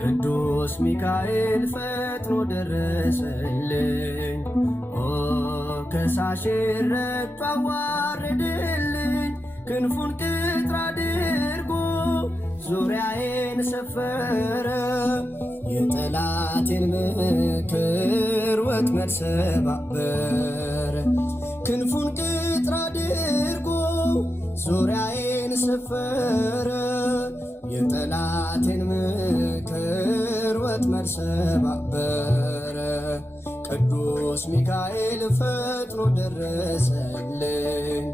ቅዱስ ሚካኤል ፈጥኖ ደረሰልኝ፣ ከሳሼ ረግጦ አዋረደልኝ። ክንፉን ቅጥር አድርጎ ዙሪያዬን ሰፈረ፣ የጠላቴን ምክር ወጥመድ ሰባበረ። ክንፉን ቅጥር አድርጎ ዙሪያዬን ሰፈረ፣ የጠላቴን ምክር ወጥመድ ሰባበረ። ቅዱስ ሚካኤል ፈጥኖ ደረሰልኝ፣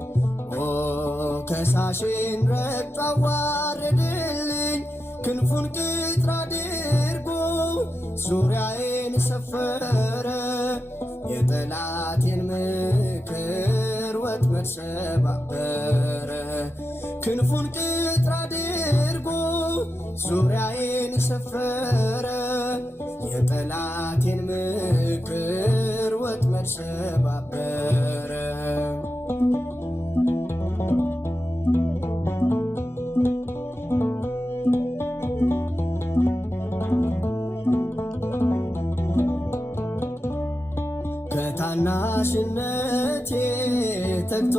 ከሳሼን ረግጦ አዋረደልኝ። ክንፉን ቅጥር አድርጎ ዙሪያዬን ሰፈረ፣ የጠላቴን ምክር ወጥመድ ሰባበረ። ክንፉን ቅጥር አድርጎ ዙሪያዬን ሰፈረ፣ የጠላቴን ምክር ወጥመድ ሰባበረ። ከታናሽነቴ ተግቶ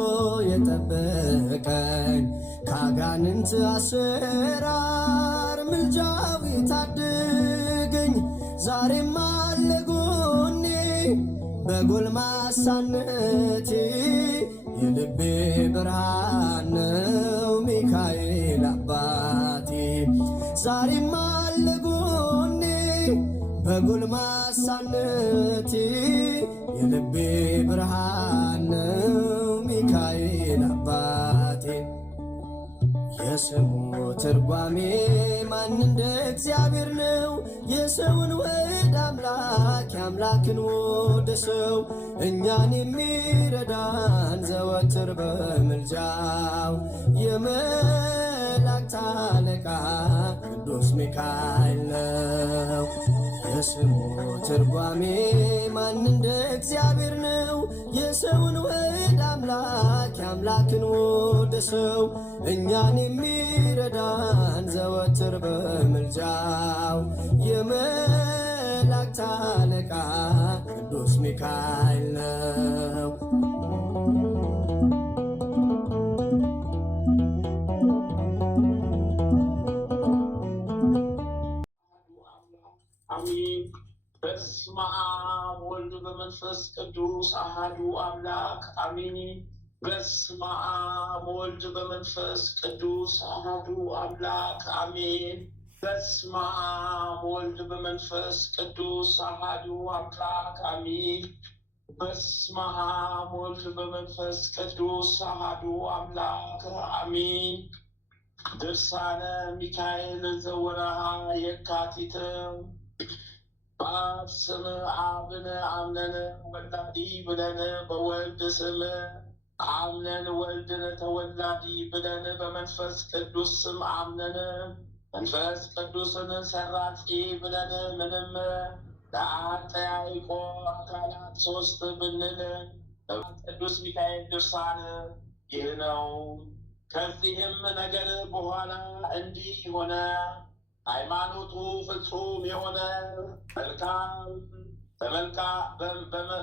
የጠበቀኝ ከአጋንንት አሰራር ምልጃው ታደገኝ። ዛሬም አለ ጎኔ በጎልማሳነቴ፣ የልቤ ብርሃን ነው ሚካኤል አባቴ። ዛሬም አለ ጎኔ በጎልማሳነቴ፣ የልቤ ብርሃን ነው ሚካኤል አባቴ። የስሙ ትርጓሜ ማን እንደ እግዚአብሔር ነው? የሰውን ወደ አምላክ የአምላክን ወደ ሰው፣ እኛን የሚረዳን ዘወትር በምልጃው የመላእክት አለቃ ቅዱስ ሚካኤል ነው። የስሙ ትርጓሜ ማን እንደ እግዚአብሔር ነው? የሰውን ወደ አምላክ የአምላክን ወደ ሰው፣ እኛን የሚረዳን ዘወትር በምልጃው የመላእክት አለቃ ቅዱስ ሚካኤል ነው። አሜን። በስመ አብ ወልድ በመንፈስ ቅዱስ አሐዱ አምላክ አሜን። በስመ አብ ወልድ በመንፈስ ቅዱስ አሐዱ አምላክ አሜን። በስመ አብ ወልድ በመንፈስ ቅዱስ አሐዱ አምላክ አሜን። በስመ አብ ወልድ በመንፈስ ቅዱስ አሐዱ አምላክ አሜን። ድርሳነ ሚካኤል ዘወርኃ የካቲት። በአብ ስም አብን አምነን ወላዲ ብለን፣ በወልድ ስም አምነን ወልድን ተወላዲ ብለን፣ በመንፈስ ቅዱስ ስም አምነን መንፈስ ቅዱስን ሰራጺ ብለን፣ ምንም ለአጠያይቆ አካላት ሶስት ብንል ቅዱስ ሚካኤል ድርሳን ይህ ነው። ከዚህም ነገር በኋላ እንዲህ ሆነ። ሃይማኖቱ ፍጹም የሆነ መልካም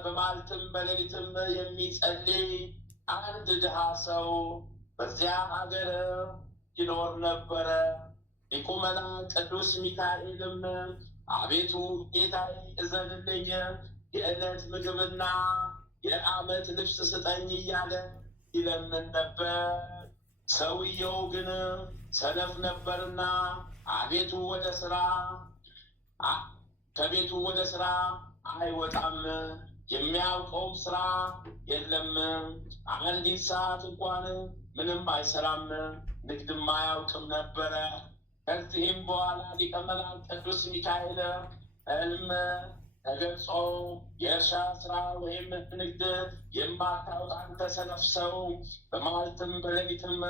በመዓልትም በሌሊትም የሚጸልይ አንድ ድሃ ሰው በዚያ ሀገር ይኖር ነበረ። ሊቁ መልአክ ቅዱስ ሚካኤልም አቤቱ ጌታዬ እዘንልኝ፣ የዕለት ምግብና የዓመት ልብስ ስጠኝ እያለ ይለምን ነበር። ሰውየው ግን ሰነፍ ነበርና ከቤቱ ወደ ስራ አይወጣም፣ የሚያውቀውም ስራ የለም። አንዲት ሰዓት እንኳን ምንም አይሰራም፣ ንግድም አያውቅም ነበረ። ከዚህም በኋላ ሊቀ መላእክት ቅዱስ ሚካኤል ሕልም ተገልጾ የእርሻ ስራ ወይም ንግድ የማታውቅ አንተ ሰነፍ ሰው በመዓልትም በሌሊትም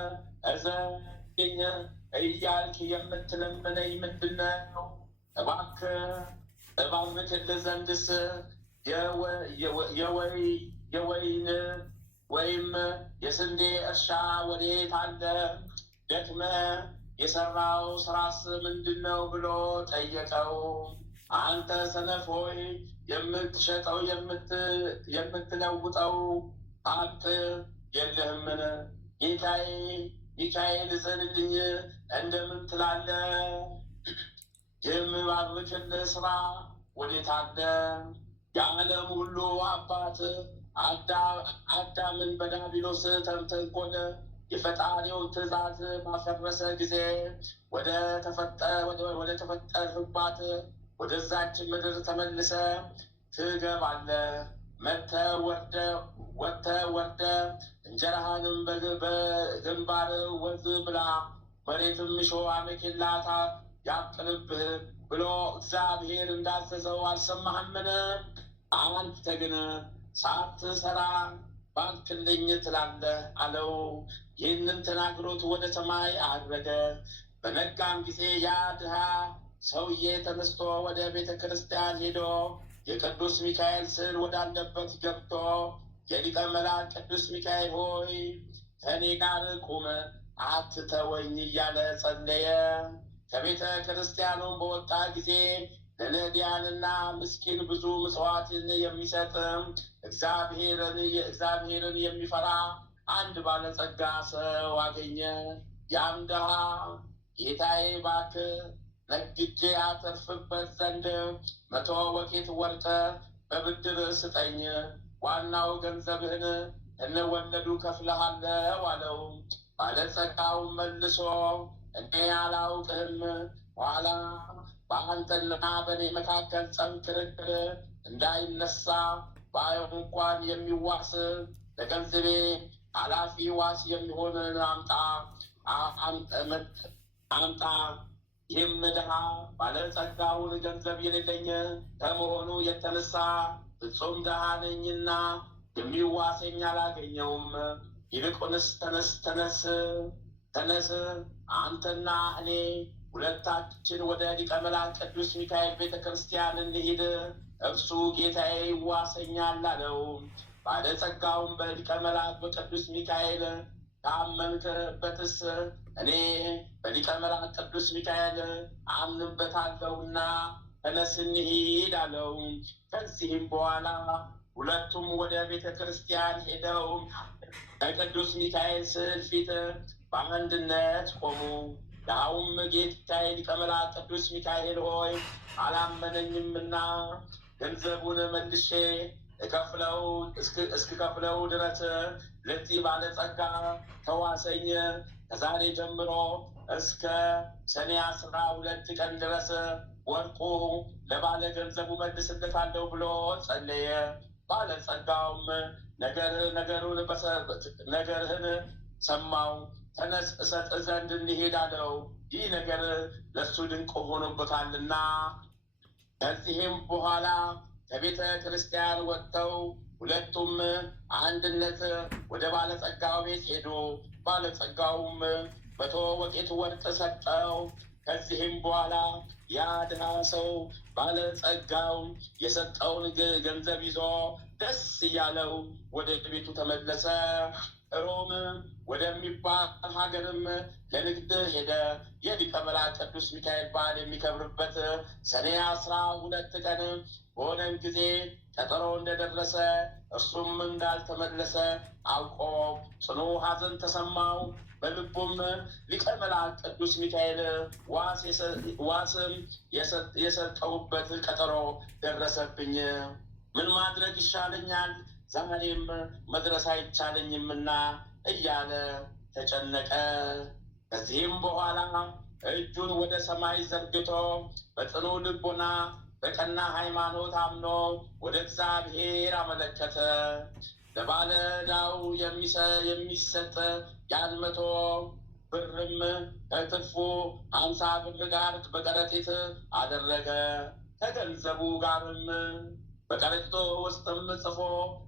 እዘንልኝ እያልክ የምትለምነኝ ምንድን ነው? እባክህ እባርክልህ ዘንድስ የወይን ወይም የስንዴ እርሻ ወዴት አለ? ደክመህ የሰራው ስራስ ምንድን ነው ብሎ ጠየቀው። አንተ ሰነፍ ሆይ የምትሸጠው የምትለውጠው ሀብት የለህምን? ጌታዬ ሚካኤል እዘንልኝ እንደምን ትላለህ? የምባርክልህ ስራ ወዴት አለ? የዓለም ሁሉ አባት አዳምን በዲያብሎስ ተንኮል የፈጣሪውን ትእዛዝ ባፈረሰ ጊዜ ወደ ተፈጠርህባት ወደዛች ምድር ተመልሰ ትገባለህ። ወጥተህ ወርደህ እንጀራህንም በግንባር ወዝ ብላ፣ መሬትም እሾህ አሜኬላ ያብቅልብህ ብሎ እግዚአብሔር እንዳዘዘው አልሰማህምን? አንተ ግን ሳትሰራ ባርክልኝ ትላለህ አለው። ይህንን ተናግሮት ወደ ሰማይ አረገ። በነጋም ጊዜ ያ ድሃ ሰውዬ ተነስቶ ወደ ቤተ ክርስቲያን ሄዶ የቅዱስ ሚካኤል ስዕል ወዳለበት ገብቶ የሊቀ መላእክት ቅዱስ ሚካኤል ሆይ ከእኔ ጋር ቁም አትተወኝ እያለ ጸለየ። ከቤተ ክርስቲያኑም በወጣ ጊዜ ለነዳያንና ምስኪን ብዙ ምጽዋትን የሚሰጥ እግዚአብሔርን የሚፈራ አንድ ባለጸጋ ሰው አገኘ። ያም ድሃ ጌታዬ እባክህ ነግጄ አተርፍበት ዘንድ 100 ወቄት ወርቅ በብድር ስጠኝ፣ ዋናው ገንዘብህን እነወለዱ ከፍልሃለሁ አለው። ባለጸጋውም መልሶ እኔ አላውቅህም፣ ኋላ በአንተና በእኔ መካከል ጸብ፣ ክርክር እንዳይነሳ ባየው እንኳን የሚዋስ ለገንዘቤ ኃላፊ ዋስ የሚሆንን አምጣ። ይህም ድሃ ባለጸጋውን ገንዘብ የሌለኝ ከመሆኑ የተነሳ ፍጹም ድሃ ነኝና የሚዋሰኝ አላገኘውም። ይልቁንስ ተነስ አንተና እኔ ሁለታችን ወደ ሊቀ መላእክት ቅዱስ ሚካኤል ቤተ ክርስቲያን እንሂድ፣ እርሱ ጌታዬ ይዋሰኛል አለው። ባለጸጋውም በሊቀ መላእክት በቅዱስ ሚካኤል ካመንክበትስ እኔ በሊቀ መላእክት ቅዱስ ሚካኤል አምንበታለሁና ተነስ እንሂድ አለው። ከዚህም በኋላ ሁለቱም ወደ ቤተ ክርስቲያን ሄደው ከቅዱስ ሚካኤል ስዕል ፊት በአንድነት ቆሙ። ድሃውም ጌታዬ ሊቀ መላእክት ቅዱስ ሚካኤል ሆይ አላመነኝምና ገንዘቡን መልሼ እስክከፍለው ድረስ ለዚህ ባለጸጋ ተዋሰኝ። ከዛሬ ጀምሮ እስከ ሰኔ 12 ቀን ድረስ ወርቁ ለባለ ገንዘቡ መልስለታለሁ ብሎ ጸለየ። ባለጸጋውም ነገርህን ሰማው፣ ተነስ እሰጥ ዘንድ እንሂድ አለው። ይህ ነገር ለሱ ድንቅ ሆኖበታልና። ከዚህም በኋላ ከቤተ ክርስቲያን ወጥተው ሁለቱም አንድነት ወደ ባለጸጋው ቤት ሄዱ። ባለጸጋውም 100 ወቄት ወርቅ ሰጠው። ከዚህም በኋላ ያ ድሃ ሰው ባለጸጋው የሰጠውን ገንዘብ ይዞ ደስ እያለው ወደ ቤቱ ተመለሰ። ሮም ወደሚባል ሀገርም ለንግድ ሄደ። የሊቀ መላእክት ቅዱስ ሚካኤል በዓል የሚከብርበት ሰኔ 12 ቀን በሆነም ጊዜ ቀጠሮ እንደደረሰ እርሱም እንዳልተመለሰ አውቆ ጽኑ ሐዘን ተሰማው። በልቡም ሊቀ መላእክት ቅዱስ ሚካኤል ዋስም የሰጠውበት ቀጠሮ ደረሰብኝ፣ ምን ማድረግ ይሻለኛል? ዛሬም መድረስ አይቻለኝምና እያለ ተጨነቀ። ከዚህም በኋላ እጁን ወደ ሰማይ ዘርግቶ በጽኑ ልቦና በቀና ሃይማኖት አምኖ ወደ እግዚአብሔር አመለከተ። ለባለዕዳው የሚሰጥ ያን 100 ብርም ከትርፉ 50 ብር ጋር በከረጢት አደረገ። ከገንዘቡ ጋርም በከረጢቱ ውስጥም ጽፎ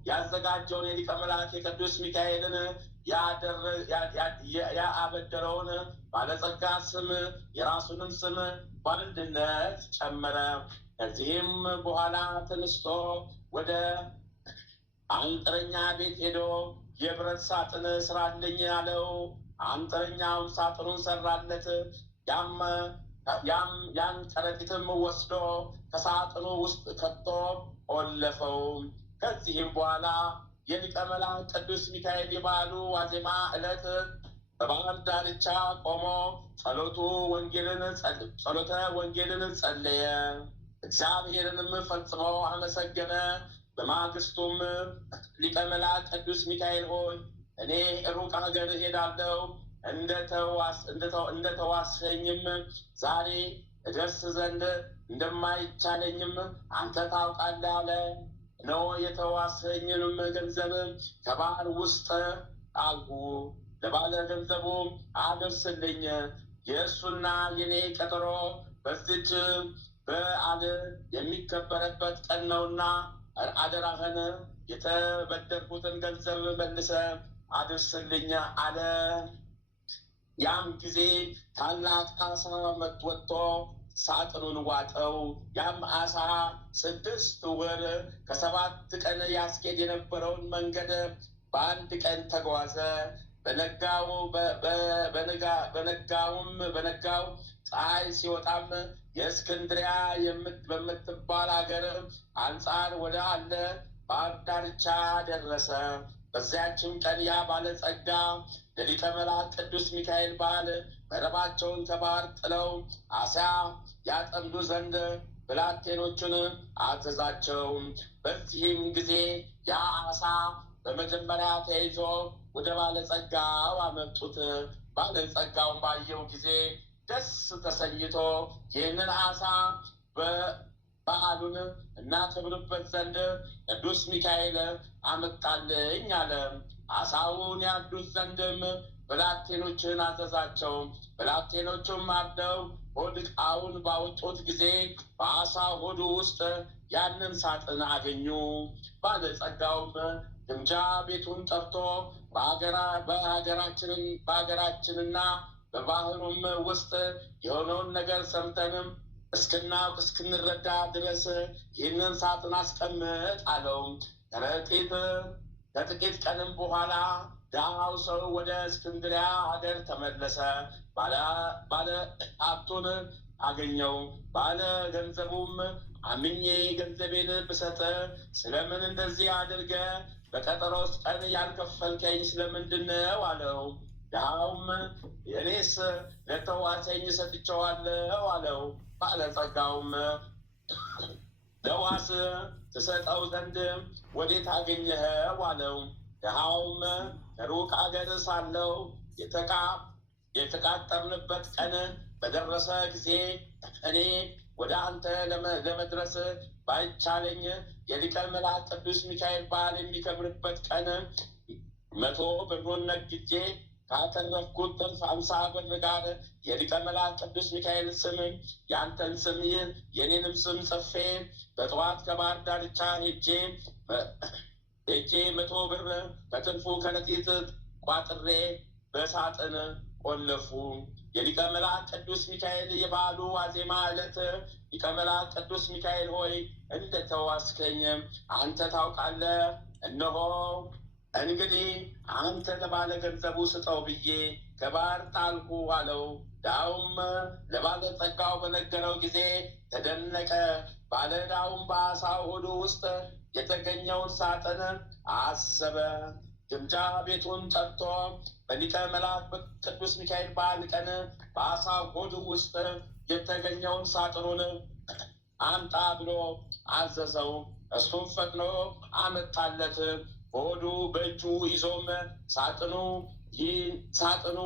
ያዘጋጀውን የሊቀ መላእክት የቅዱስ ሚካኤልን ያበደረውን ባለጸጋ ስም የራሱንም ስም በአንድነት ጨመረ። ከዚህም በኋላ ተነስቶ ወደ አንጥረኛ ቤት ሄዶ የብረት ሳጥን ስራልኝ አለው። አንጥረኛውም ሳጥኑን ሰራለት። ያን ከረጢትም ወስዶ ከሳጥኑ ውስጥ ከቶ ቆለፈው። ከዚህም በኋላ የሊቀ መላእክት ቅዱስ ሚካኤል የበዓሉ ዋዜማ ዕለት በባህር ዳርቻ ቆሞ ጸሎተ ወንጌልን ጸለየ። እግዚአብሔርንም ፈጽሞ አመሰገነ። በማግስቱም ሊቀ መላእክት ቅዱስ ሚካኤል ሆይ እኔ ሩቅ ሀገር እሄዳለሁ፣ እንደተዋሰኝም ዛሬ እደርስ ዘንድ እንደማይቻለኝም አንተ ታውቃለህ አለ። እነሆ የተዋሰኝንም ገንዘብ ከባህር ውስጥ ጣልሁ፣ ለባለ ገንዘቡ አድርስልኝ፣ የእሱና የኔ ቀጠሮ በዚች በዓል የሚከበረበት ቀን ነውና አደራህን የተበደርኩትን ገንዘብ መልሰ አድርስልኝ አለ። ያም ጊዜ ታላቅ አሳ ወጥቶ ሳጥኑን ዋጠው። ያም አሳ 6 ወር ከ7 ቀን ያስኬድ የነበረውን መንገድ በአንድ ቀን ተጓዘ። በነጋው ፀሐይ ሲወጣም የእስክንድሪያ በምትባል ሀገር አንጻር ወደ አለ ባህር ዳርቻ ደረሰ። በዚያችም ቀን ያ ባለጸጋ ለሊቀ መላእክት ቅዱስ ሚካኤል በዓል መረባቸውን ከባህር ጥለው አሳ ያጠምዱ ዘንድ ብላቴኖቹን አዘዛቸው። በዚህም ጊዜ ያ አሳ በመጀመሪያ ተይዞ ወደ ባለጸጋው አመጡት። ባለጸጋውን ባየው ጊዜ ደስ ተሰኝቶ ይህንን አሳ በዓሉን እናከብርበት ዘንድ ቅዱስ ሚካኤል አመጣልኝ አለ። አሳውን ያርዱት ዘንድም ብላቴኖችን አዘዛቸው። ብላቴኖቹም አርደው ሆድ ዕቃውን ባወጡት ጊዜ በአሳ ሆዱ ውስጥ ያንን ሳጥን አገኙ። ባለጸጋውም ግምጃ ቤቱን ጠርቶ በሀገራችንና በባህሩም ውስጥ የሆነውን ነገር ሰምተንም እስክናውቅ እስክንረዳ ድረስ ይህንን ሳጥን አስቀምጥ አለው። ከጥቂት ቀንም በኋላ ድሃው ሰው ወደ እስክንድሪያ ሀገር ተመለሰ። ባለ ሀብቱን አገኘው። ባለ ገንዘቡም አምኜ ገንዘቤን ብሰጥ ስለምን እንደዚህ አድርገ በቀጠሮስ ቀን ያልከፈልከኝ ስለምንድን ነው አለው። ድሃውም እኔስ ለተዋሰኝ ሰጥቼዋለሁ አለው። ባለጸጋውም ለዋስ ትሰጠው ዘንድ ወዴት አገኘኸው አለው። ድሃውም ከሩቅ አገር ሳለው የተቃጠርንበት ቀን በደረሰ ጊዜ እኔ ወደ አንተ ለመድረስ ባይቻለኝ የሊቀ መላእክት ቅዱስ ሚካኤል በዓል የሚከብርበት ቀን 100 ብሩን ነግጄ ካተረፍኩት ትርፍ 50 ብር ጋር የሊቀ መላእክት ቅዱስ ሚካኤል ስም ያንተን ስም የኔንም ስም ጽፌ በጠዋት ከባህር ዳርቻ ሄጄ 100 ብር ከትርፉ ከረጢት ቋጥሬ በሳጥን ቆለፉ። የሊቀ መላእክት ቅዱስ ሚካኤል የበዓሉ ዋዜማ ዕለት ሊቀ መላእክት ቅዱስ ሚካኤል ሆይ እንደተዋስከኝ አንተ ታውቃለህ። እነሆ እንግዲህ አንተ ለባለ ገንዘቡ ስጠው ብዬ ከባህር ጣልኩ አለው። ዳውም ለባለ ጸጋው በነገረው ጊዜ ተደነቀ። ባለ ዕዳውም በአሳ ሆዱ ውስጥ የተገኘውን ሳጥን አሰበ። ግምጃ ቤቱን ጠርቶ በሊቀ መላእክት ቅዱስ ሚካኤል በዓል ቀን በአሳ ሆዱ ውስጥ የተገኘውን ሳጥኑን አምጣ ብሎ አዘዘው። እሱም ፈጥኖ አመጣለት። ሆዱ በእጁ ይዞም ሳጥኑ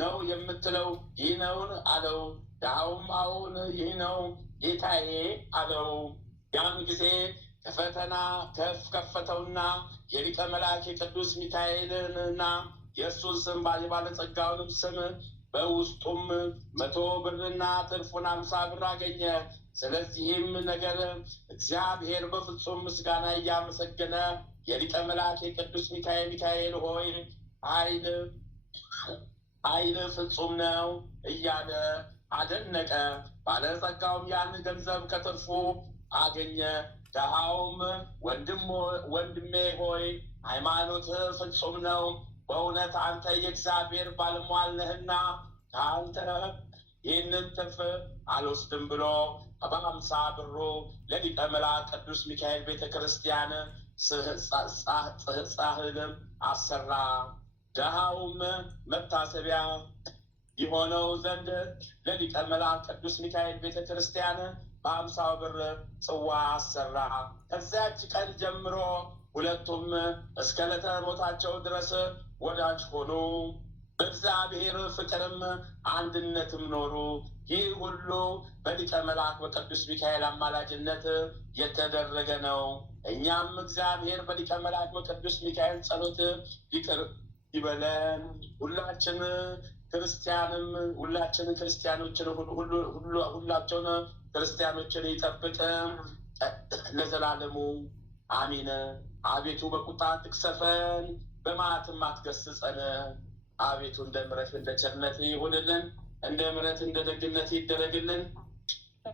ነው የምትለው ይህ ነውን አለው። ዳውም አዎን ይህ ነው ጌታዬ አለው። ያን ጊዜ ከፈተና ከፈተውና የሊቀ መላእክት የቅዱስ ሚካኤልንና የእሱን ስም የባለጸጋውንም ስም በውስጡም 100 ብርና ትርፉን 50 ብር አገኘ። ስለዚህም ነገር እግዚአብሔር በፍጹም ምስጋና እያመሰገነ የሊቀ መላእክት የቅዱስ ሚካኤል ሆይ ኃይል ፍጹም ነው እያለ አደነቀ። ባለጸጋውም ያን ገንዘብ ከትርፉ አገኘ። ድሃውም ወንድሜ ሆይ ሃይማኖት ፍጹም ነው፣ በእውነት አንተ የእግዚአብሔር ባለሟል ነህና ከአንተ ይህንን ትርፍ አልወስድም ብሎ በ50 ብሩ ለሊቀ መላእክት ቅዱስ ሚካኤል ቤተ ክርስቲያን ጻሕልም አሰራ። ድሃውም መታሰቢያ የሆነው ዘንድ ለሊቀ መላእክት ቅዱስ ሚካኤል ቤተ ክርስቲያን በ50 ብር ጽዋ አሰራ። ከዚያች ቀን ጀምሮ ሁለቱም እስከ ዕለተ ሞታቸው ድረስ ወዳጅ ሆኑ። በእግዚአብሔር ፍቅርም አንድነትም ኖሩ። ይህ ሁሉ በሊቀ መላእክት በቅዱስ ሚካኤል አማላጅነት የተደረገ ነው። እኛም እግዚአብሔር በሊቀ መላእክት በቅዱስ ሚካኤል ጸሎት ይቅር ይበለን። ሁላችን ክርስቲያኖችን ሁላቸውን ክርስቲያኖችን ይጠብቅ ለዘላለሙ አሚን። አቤቱ በቁጣ አትቅሰፈን፣ በመዓትም አትገስጸን። አቤቱ እንደ ምሕረት እንደ ቸርነት ይሁንልን፣ እንደ ምሕረት እንደ ደግነት ይደረግልን፣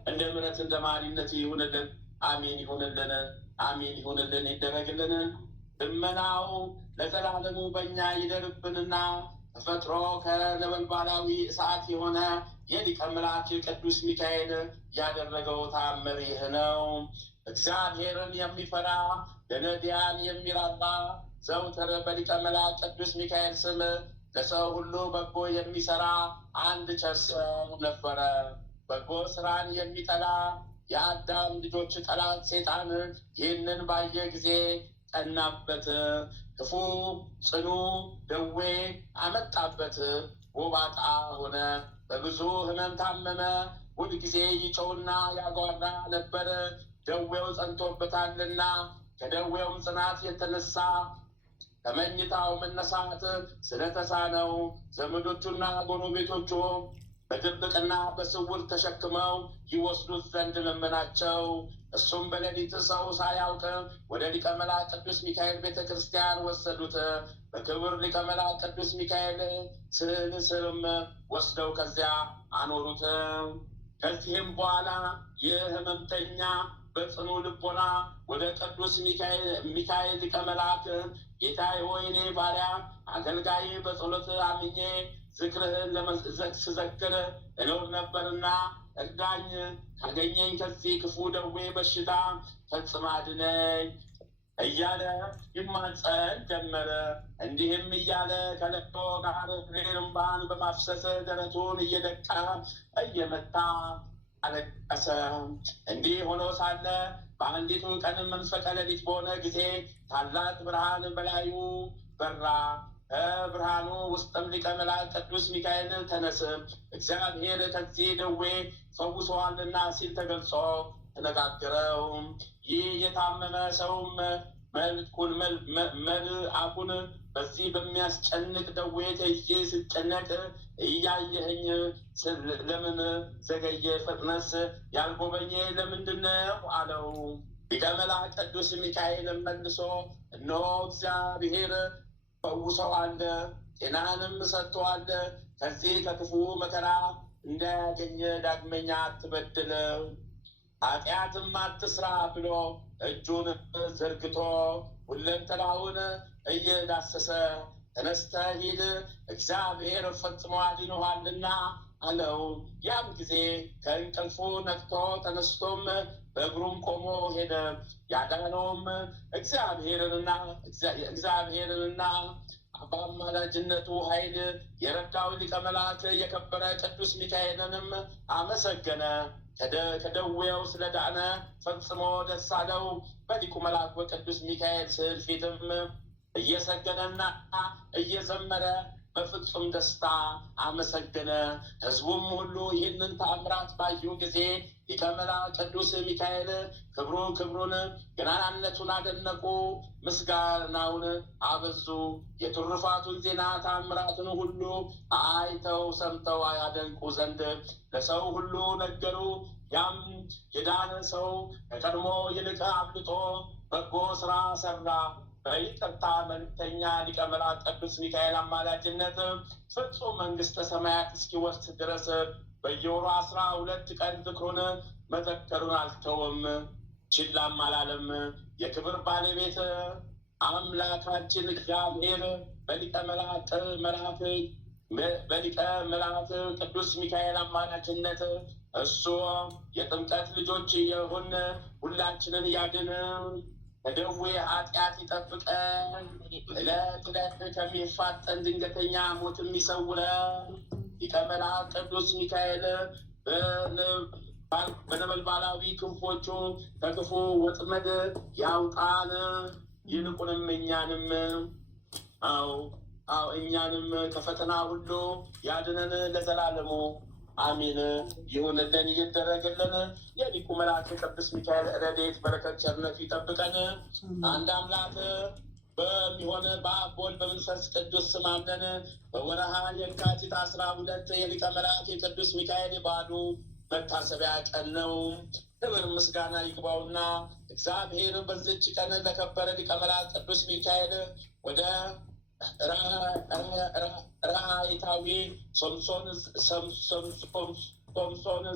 እንደ ምሕረት እንደ መሐሪነት ይሁንልን። አሚን ይሁንልን፣ አሚን ይሁንልን፣ ይደረግልን። ልመናው ለዘላለሙ በእኛ ይደርብንና ተፈጥሮ ከነበልባላዊ እሳት የሆነ የሊቀ መላእክት ቅዱስ ሚካኤል ያደረገው ተአምር ይህ ነው። እግዚአብሔርን የሚፈራ ለነዳያን የሚራራ ዘውትር በሊቀ መላእክት ቅዱስ ሚካኤል ስም ለሰው ሁሉ በጎ የሚሰራ አንድ ቸር ሰው ነበረ። በጎ ስራን የሚጠላ የአዳም ልጆች ጠላት ሰይጣን ይህንን ባየ ጊዜ ጠናበት። ክፉ ጽኑ ደዌ አመጣበት። ጎባጣ ሆነ። በብዙ ሕመም ታመመ። ሁልጊዜ ይጮውና ያጓራ ነበር፣ ደዌው ጸንቶበታልና። ከደዌውም ጽናት የተነሳ ከመኝታው መነሳት ስለተሳነው ዘመዶቹና ጎረቤቶቹ በድብቅና በስውር ተሸክመው ይወስዱት ዘንድ ለመናቸው። እሱም በሌሊት ሰው ሳያውቅ ወደ ሊቀ መላእክት ቅዱስ ሚካኤል ቤተ ክርስቲያን ወሰዱት። በክብር ሊቀ መላእክት ቅዱስ ሚካኤል ስዕል ስርም ወስደው ከዚያ አኖሩት። ከዚህም በኋላ ይህ ሕመምተኛ በጽኑ ልቦና ወደ ቅዱስ ሚካኤል ሊቀ መላእክት ጌታዬ ሆይ እኔ ባሪያ አገልጋይ በጸሎት አምኜ ዝክርህን ስዘክር እኖር ነበርና እርዳኝ፣ ካገኘኝ ከዚህ ክፉ ደዌ በሽታ ፈጽማ አድነኝ እያለ ይማጸን ጀመረ። እንዲህም እያለ ከለቅሶ ጋር እንባን በማፍሰስ ደረቱን እየደቃ እየመታ አለቀሰ። እንዲህ ሆኖ ሳለ በአንዲቱ ቀን መንፈቀ ሌሊት በሆነ ጊዜ ታላቅ ብርሃን በላዩ በራ። ከብርሃኑ ውስጥም ሊቀ መላእክት ቅዱስ ሚካኤል ተነስ፣ እግዚአብሔር ከዚህ ደዌ ፈውሶዋልና ሲል ተገልጾ ተነጋገረው። ይህ የታመመ ሰውም መልአኩን በዚህ በሚያስጨንቅ ደዌ ተይዤ ስጨነቅ እያየኸኝ ለምን ዘገየ? ፈጥነስ ያልጎበኘ ለምንድን ነው አለው። ሊቀ መላእክት ቅዱስ ሚካኤል መልሶ እነሆ እግዚአብሔር ፈውሰዋል፣ ጤናንም ሰጥተዋል። ከዚህ ከክፉ መከራ እንዳያገኘ ዳግመኛ አትበድል፣ ኃጢአትም አትስራ ብሎ እጁን ዘርግቶ ሁለንተናውን እየዳሰሰ ተነስተህ ሂድ፣ እግዚአብሔር ፈጽሞ አድኖሃልና አለው። ያም ጊዜ ከእንቅልፉ ነቅቶ ተነስቶም በእግሩም ቆሞ ሄደ። ያዳነውም እግዚአብሔርንና በአማላጅነቱ ኃይል የረዳው ሊቀ መላእክት የከበረ ቅዱስ ሚካኤልንም አመሰገነ። ከደዌው ስለዳነ ፈጽሞ ደስ አለው። በሊቁ መልአክ በቅዱስ ሚካኤል ስዕል ፊትም እየሰገደና እየዘመረ በፍጹም ደስታ አመሰገነ። ሕዝቡም ሁሉ ይህንን ተአምራት ባዩ ጊዜ ሊቀ መላእክት ቅዱስ ሚካኤል ክብሩን ገናናነቱን አደነቁ፣ ምስጋናውን አበዙ። የትሩፋቱን ዜና ተአምራትን ሁሉ አይተው ሰምተው ያደንቁ ዘንድ ለሰው ሁሉ ነገሩ። ያም የዳነ ሰው ከቀድሞ ይልቅ አብልጦ በጎ ስራ ሰራ። በይቅርታ መልእክተኛ ሊቀ መላእክት ቅዱስ ሚካኤል አማላጅነት ፍጹም መንግስተ ሰማያት እስኪወርስ ድረስ በየወሩ 12 ቀን ዝክሩን መዘከሩን አልተወም፣ ችላም አላለም። የክብር ባለቤት አምላካችን እግዚአብሔር በሊቀ መላእክት ቅዱስ ሚካኤል አማላጅነት እሱ የጥምቀት ልጆች የሆን ሁላችንን ያድን፣ ከደዌ ኃጢአት ይጠብቀን፣ ዕለት ዕለት ከሚፋጠን ድንገተኛ ሞት የሚሰውረን። ሊቀ መላእክት ቅዱስ ሚካኤል በነበልባላዊ ክንፎቹ ከክፉ ወጥመድ ያውጣን፣ ይልቁንም እኛንም ከፈተና ሁሉ ያድነን ለዘላለሙ አሚን። ይሁንልን ይደረግልን። የሊቁ መልአክ ቅዱስ ሚካኤል ረድኤት በረከት ቸርነቱ ይጠብቀን። አንድ አምላክ በሚሆን በአብ ወልድ በመንፈስ ቅዱስ ስም አምነን በወርሃ የካቲት 12 የሊቀ መልአክ የቅዱስ ሚካኤል የበዓሉ መታሰቢያ ቀን ነው። ክብር ምስጋና ይግባውና እግዚአብሔር በዚች ቀን ለከበረ ሊቀ መልአክ ቅዱስ ሚካኤል ወደ ራእይታዊ ሶምሶን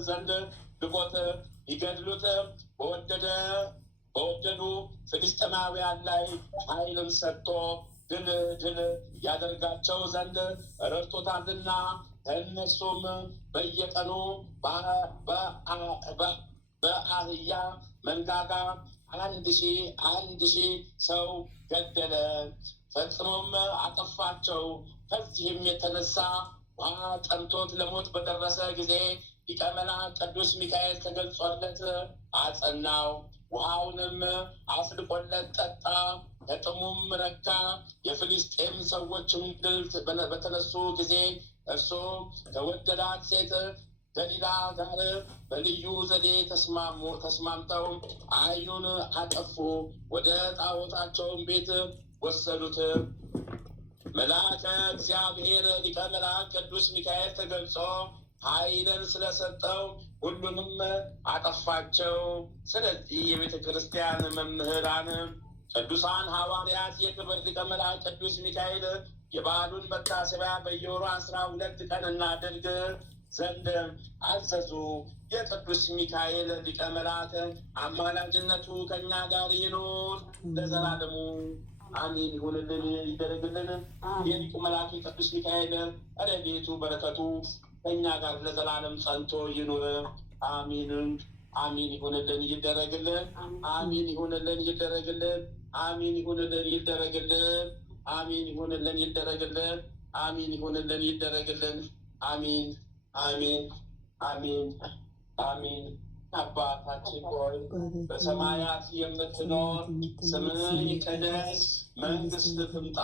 ዘንድ ልኮት ሊገድሉት በወደዱ ፍልስጥኤማውያን ላይ ኃይልን ሰጥቶ ድል ያደርጋቸው ዘንድ ረድቶታልና እነሱም በየቀኑ በአህያ መንጋጋ 1,000 ሰው ገደለ፣ ፈጽሞም አጠፋቸው። ከዚህም የተነሳ ውሃ ጠምቶት ለሞት በደረሰ ጊዜ ሊቀ መላእክት ቅዱስ ሚካኤል ተገልጾለት አጸናው። ውሃውንም አፍልቆለት ጠጣ፣ ከጥሙም ረካ። የፍልስጤም ሰዎችም ድል በተነሱ ጊዜ እርሱ ከወደዳት ሴት ገሊላ ጋር በልዩ ዘዴ ተስማምተው ዓይኑን አጠፉ፣ ወደ ጣዖታቸውን ቤት ወሰዱት። መልአከ እግዚአብሔር ሊቀ መላእክት ቅዱስ ሚካኤል ተገልጾ ኃይልን ስለሰጠው ሁሉንም አጠፋቸው። ስለዚህ የቤተ ክርስቲያን መምህራን ቅዱሳን ሐዋርያት የክብር ሊቀ መላእክት ቅዱስ ሚካኤል የበዓሉን መታሰቢያ በየወሩ 12 ቀን እናድርግ ዘንድ አዘዙ። የቅዱስ ሚካኤል ሊቀ መላእክት አማላጅነቱ ከእኛ ጋር ይኑር ለዘላለሙ አሜን። ይሁንልን ይደረግልን። የሊቁ መልአክ ቅዱስ ሚካኤል ረድኤቱ በረከቱ ከእኛ ጋር ለዘላለም ጸንቶ ይኑር አሜን። አሜን። ይሁንልን ይደረግልን። አሜን። ይሁንልን ይደረግልን። አሜን። ይሁንልን ይደረግልን። አሜን። ይሁንልን ይደረግልን። አሜን። ይሁንልን ይደረግልን። አሜን። አሜን። አሜን። አሜን። አባታችን ሆይ በሰማያት የምትኖር ስምህ ይቀደስ፣ መንግሥትህ ትምጣ፣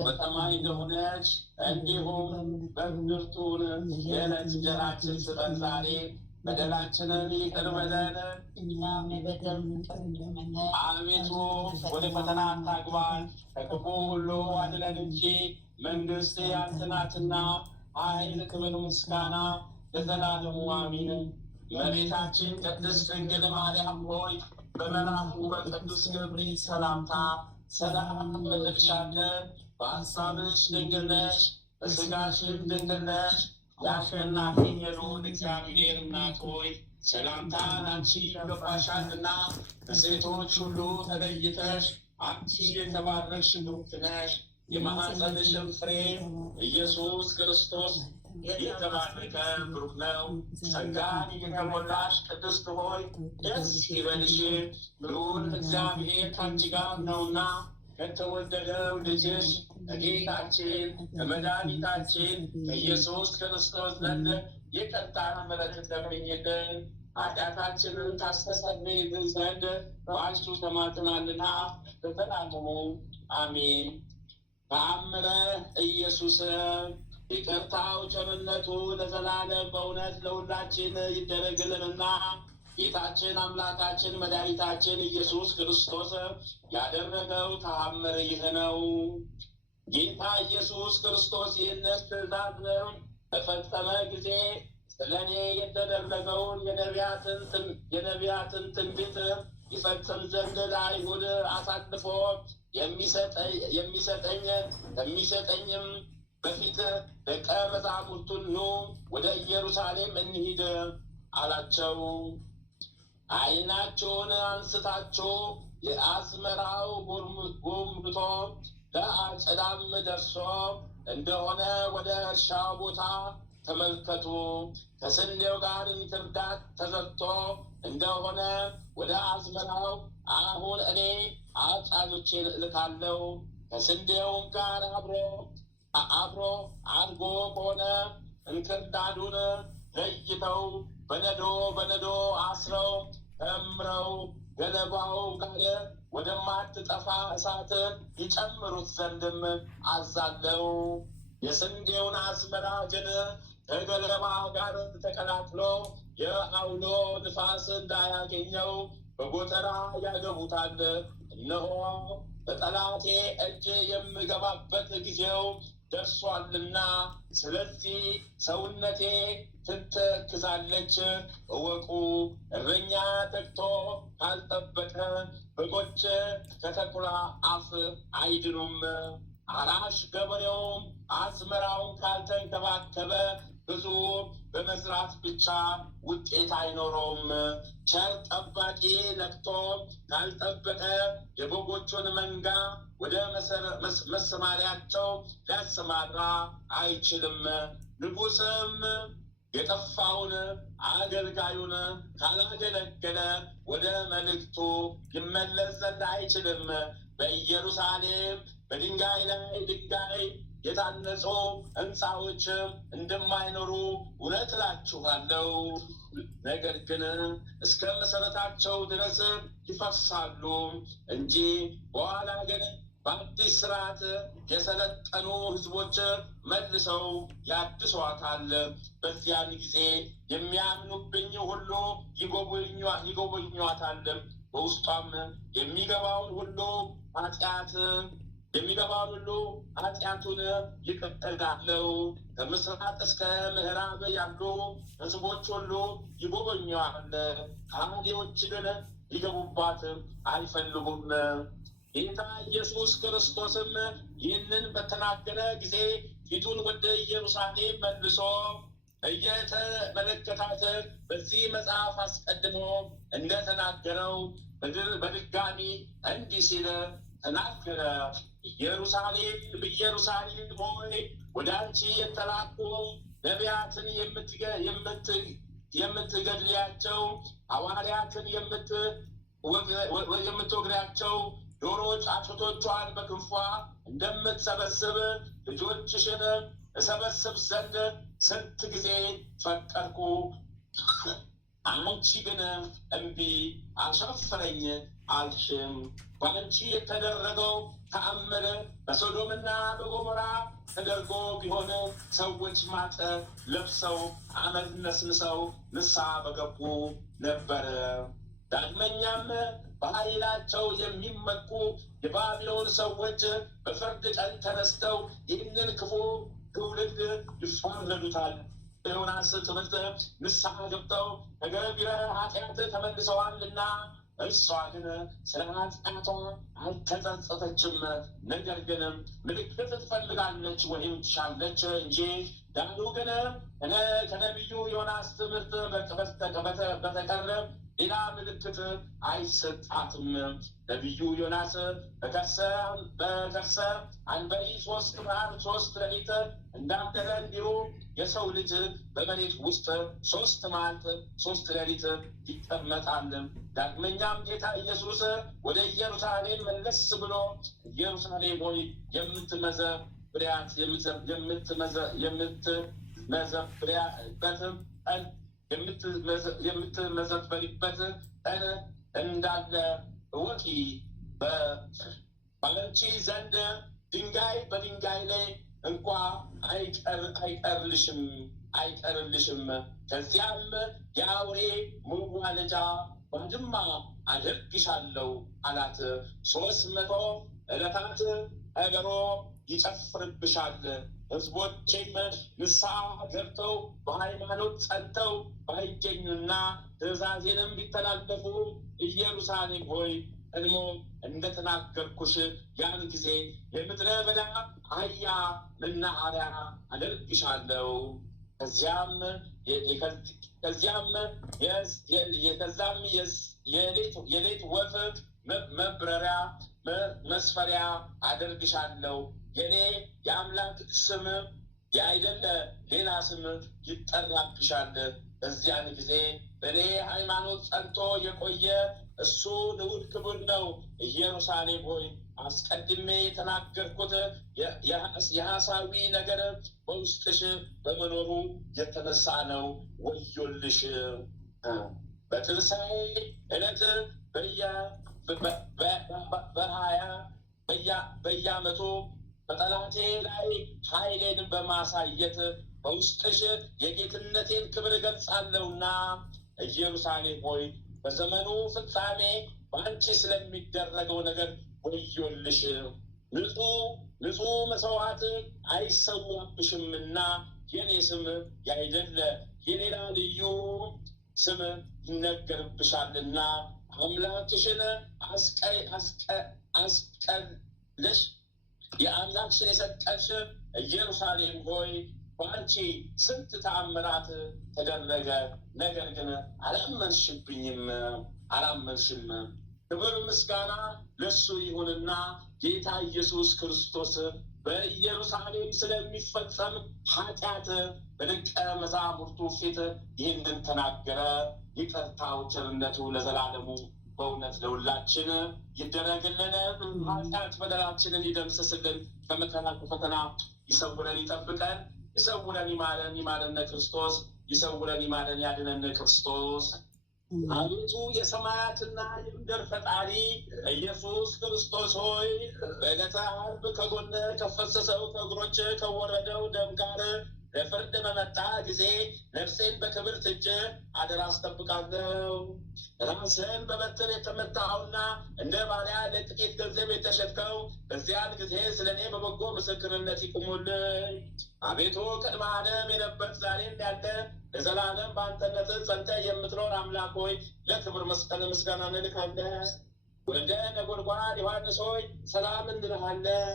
በሰማይ እንደሆነች እንዲሁም በምድር ትሁን። የዕለት እንጀራችንን ስጠን ዛሬ፣ በደላችንን ይቅር በለን እኛም የበደሉንን፣ አቤቱ ወደ ፈተና አታግባን፣ ከክፉ ሁሉ አድነን እንጂ መንግሥት ያንተ ናትና ኃይል፣ ክብር፣ ምስጋና ለዘላለሙ አሜን። እመቤታችን ቅድስት ድንግል ማርያም ሆይ በመልአኩ በቅዱስ ገብርኤል ሰላምታ ሰላም እንልሻለን። በሐሳብሽ ድንግል ነሽ፣ በሥጋሽም ድንግል ነሽ። የአሸናፊ የልዑል እግዚአብሔር እናት ሆይ ሰላምታ ላንቺ ይገባሻልና ከሴቶች ሁሉ ተለይተሽ አንቺ የተባረክሽ ብሩክ ነሽ። የማኅፀንሽም ፍሬ ኢየሱስ ክርስቶስ የተባረከ ብሩክ ነው። ጸጋን የተሞላሽ ቅድስት ሆይ ደስ ይበልሽ፣ ልዑል እግዚአብሔር ከአንቺ ጋር ነውና ከተወደደው ልጅሽ ከጌታችን ከመድኃኒታችን ከኢየሱስ ክርስቶስ ዘንድ ይቅርታን ምሕረትን ለምኝልን ኃጢአታችንን ታስተሰርይልን ዘንድ በአንቺ ተማጽናልና ለዘላለሙ አሜን። ተአምረ ኢየሱስ ይቅርታው ቸርነቱ ለዘላለም በእውነት ለሁላችን ይደረግልንና ጌታችን አምላካችን መድኃኒታችን ኢየሱስ ክርስቶስ ያደረገው ተአምር ይህ ነው። ጌታ ኢየሱስ ክርስቶስ ይህንን ትእዛዝ በፈጸመ ጊዜ ስለ እኔ የተደረገውን የነቢያትን ትንቢት ይፈጽም ዘንድ ለአይሁድ አሳልፎ የሚሰጠኝም በፊት ደቀ መዛሙርቱን ኑ ወደ ኢየሩሳሌም እንሂድ አላቸው። ዓይናቸውን አንስታችሁ የአዝመራው ጎምርቶ ለአጨዳም ደርሶ እንደሆነ ወደ እርሻው ቦታ ተመልከቱ። ከስንዴው ጋር እንክርዳድ ተዘርቶ እንደሆነ ወደ አዝመራው አሁን እኔ አጫጆቼን እልካለሁ። ከስንዴውም ጋር አብሮ አድጎ ከሆነ እንክርዳዱን ለይተው በነዶ አስረው ከምረው ገለባው ጋር ወደማትጠፋ እሳት ይጨምሩት ዘንድም አዛለው። የስንዴውን አዝመራ ግን ከገለባ ጋር ተቀላቅሎ የአውሎ ንፋስ እንዳያገኘው በጎተራ ያገቡታል። እነሆ በጠላቴ እጅ የምገባበት ጊዜው ደርሷልና፣ ስለዚህ ሰውነቴ ትተክዛለች። እወቁ። እረኛ ተግቶ ካልጠበቀ በጎች ከተኩላ አፍ አይድኑም። አራሽ ገበሬውም አዝመራውን ካልተንከባከበ ብዙ በመዝራት ብቻ ውጤት አይኖረውም። ቸር ጠባቂ ነቅቶ ካልጠበቀ የበጎቹን መንጋ ወደ መሰማሪያቸው ሊያሰማራ አይችልም። ንጉሥም የጠፋውን አገልጋዩን ካላገለገለ ወደ መልእክቱ ይመለስ ዘንድ አይችልም። በኢየሩሳሌም በድንጋይ ላይ ድንጋይ የታነጹ ሕንፃዎች እንደማይኖሩ እውነት እላችኋለሁ። ነገር ግን እስከ መሰረታቸው ድረስ ይፈርሳሉ እንጂ በኋላ ግን በአዲስ ስርዓት የሰለጠኑ ሕዝቦች መልሰው ያድሷታል። በዚያን ጊዜ የሚያምኑብኝ ሁሉ ይጎበኟታል። በውስጧም የሚገባውን ሁሉ ኃጢአቱን ይቅር እላለሁ። ከምስራቅ እስከ ምዕራብ ያሉ ሕዝቦች ሁሉ ይጎበኟል። ከሃዲዎች ግን ሊገቡባት አይፈልጉም። ጌታ ኢየሱስ ክርስቶስም ይህንን በተናገረ ጊዜ ፊቱን ወደ ኢየሩሳሌም መልሶ እየተመለከታት በዚህ መጽሐፍ አስቀድሞ እንደተናገረው በድጋሚ እንዲህ ሲል ተናገረ። ኢየሩሳሌም ሆይ ወደ አንቺ የተላኩ ነቢያትን የምትገድያቸው፣ ሐዋርያትን የምትወግሪያቸው፣ ዶሮ ጫጩቶቿን በክንፏ እንደምትሰበስብ ልጆችሽን እሰበስብ ዘንድ ስንት ጊዜ ፈቀድኩ፣ አንቺ ግን እምቢ አሻፈረኝ አልሽም። በአንቺ የተደረገው ተአምር በሶዶምና በጎሞራ ተደርጎ ቢሆን ሰዎች ማቅ ለብሰው አመድ ነስንሰው ንስሐ በገቡ ነበረ። ዳግመኛም በኃይላቸው የሚመኩ የባቢሎን ሰዎች በፍርድ ቀን ተነስተው ይህንን ክፉ ትውልድ ይፋረዱታል። በዮናስ ትምህርት ንስሐ ገብተው ከገቢረ ኃጢአት ተመልሰዋልና እርሷ ግን ስለ ኃጢአቷ አልተጸጸተችም። ነገር ግን ምልክት ትፈልጋለች ወይም ትሻለች እንጂ ዳሩ ግን ከነቢዩ ዮናስ ትምህርት በተቀረ ሌላ ምልክት አይሰጣትም። ነቢዩ ዮናስ በከርሰ አንበሪ 3 መዓል 3 ሌሊት እንዳደረ እንዲሁ የሰው ልጅ በመሬት ውስጥ 3 መዓልት 3 ሌሊት ይቀመጣል። ዳግመኛም ጌታ ኢየሱስ ወደ ኢየሩሳሌም መለስ ብሎ ኢየሩሳሌም ሆይ የምትመዘበሪበት ቀን እንዳለ እወቂ። በአንቺ ዘንድ ድንጋይ በድንጋይ ላይ እንኳ አይቀርልሽም። ከዚያም የአውሬ መዋለጃ ባድማ አደርግሻለሁ አላት። 300 ዕለታት ከበሮ ይጨፍርብሻል። ሕዝቦቼም ንስሐ ገብተው በሃይማኖት ጸንተው ባይገኙና ትእዛዜንም ቢተላለፉ ኢየሩሳሌም ሆይ ቀድሞ እንደተናገርኩሽ ያን ጊዜ የምድረ በዳ አህያ መናኸሪያ አደርግሻለሁ። ከዛም የሌት ወፍ መብረሪያ መስፈሪያ አደርግሻለሁ። የኔ የአምላክ ስም ያይደለ ሌላ ስም ይጠራብሻል። በዚያን ጊዜ በእኔ ሃይማኖት ጸንቶ የቆየ እሱ ንዑድ ክቡር ነው። ኢየሩሳሌም ሆይ አስቀድሜ የተናገርኩት የሐሳዊ ነገር በውስጥሽ በመኖሩ የተነሳ ነው። ወዮልሽ! በትንሣኤ ዕለት በየዓመቱ በጠላቴ ላይ ኃይሌን በማሳየት በውስጥሽ የጌትነቴን ክብር እገልጻለሁና ኢየሩሳሌም ሆይ በዘመኑ ፍጻሜ በአንቺ ስለሚደረገው ነገር ወዮልሽ! ንጹሕ መሥዋዕት አይሰዋብሽምና የኔ ስም ያይደለ የሌላ ልዩ ስም ይነገርብሻልና አምላክሽን አስቀልሽ የአምላክሽን የሰቀልሽ ኢየሩሳሌም ሆይ በአንቺ ስንት ተአምራት ተደረገ፣ ነገር ግን አላመንሽም። ክብር ምስጋና ለሱ ይሁንና ጌታ ኢየሱስ ክርስቶስ በኢየሩሳሌም ስለሚፈጸም ኃጢአት በደቀ መዛሙርቱ ፊት ይህንን ተናገረ። ይቅርታው ቸርነቱ ለዘላለሙ በእውነት ለሁላችን ይደረግልን። ኃጢአት በደላችንን ይደምስስልን። ከመከራ ከፈተና ይሰውረን ይጠብቀን። ይሰውረን ይማረን ክርስቶስ። ይሰውረን ይማረን ያድነን ክርስቶስ። አቤቱ የሰማያትና የምድር ፈጣሪ ኢየሱስ ክርስቶስ ሆይ በዕለተ ዓርብ ከጎን ከፈሰሰው ከእግሮች ከወረደው ደም ጋር ለፍርድ በመጣ ጊዜ ነፍሴን በክብር ትቼ አደራ አስጠብቃለሁ። ራስህን በበትር የተመታኸውና እንደ ባሪያ ለጥቂት ገንዘብ የተሸጥከው በዚያን ጊዜ ስለ እኔ በበጎ ምስክርነት ይቁሙልኝ። አቤቱ ቅድመ ዓለም የነበርክ ዛሬም ያለ ለዘላለም በአንተነት ጸንተህ የምትኖር አምላክ ሆይ ለክብር መስቀል ምስጋና እንልካለን። ወልደ ነጎድጓድ ዮሐንስ ሆይ ሰላም እንልሃለን።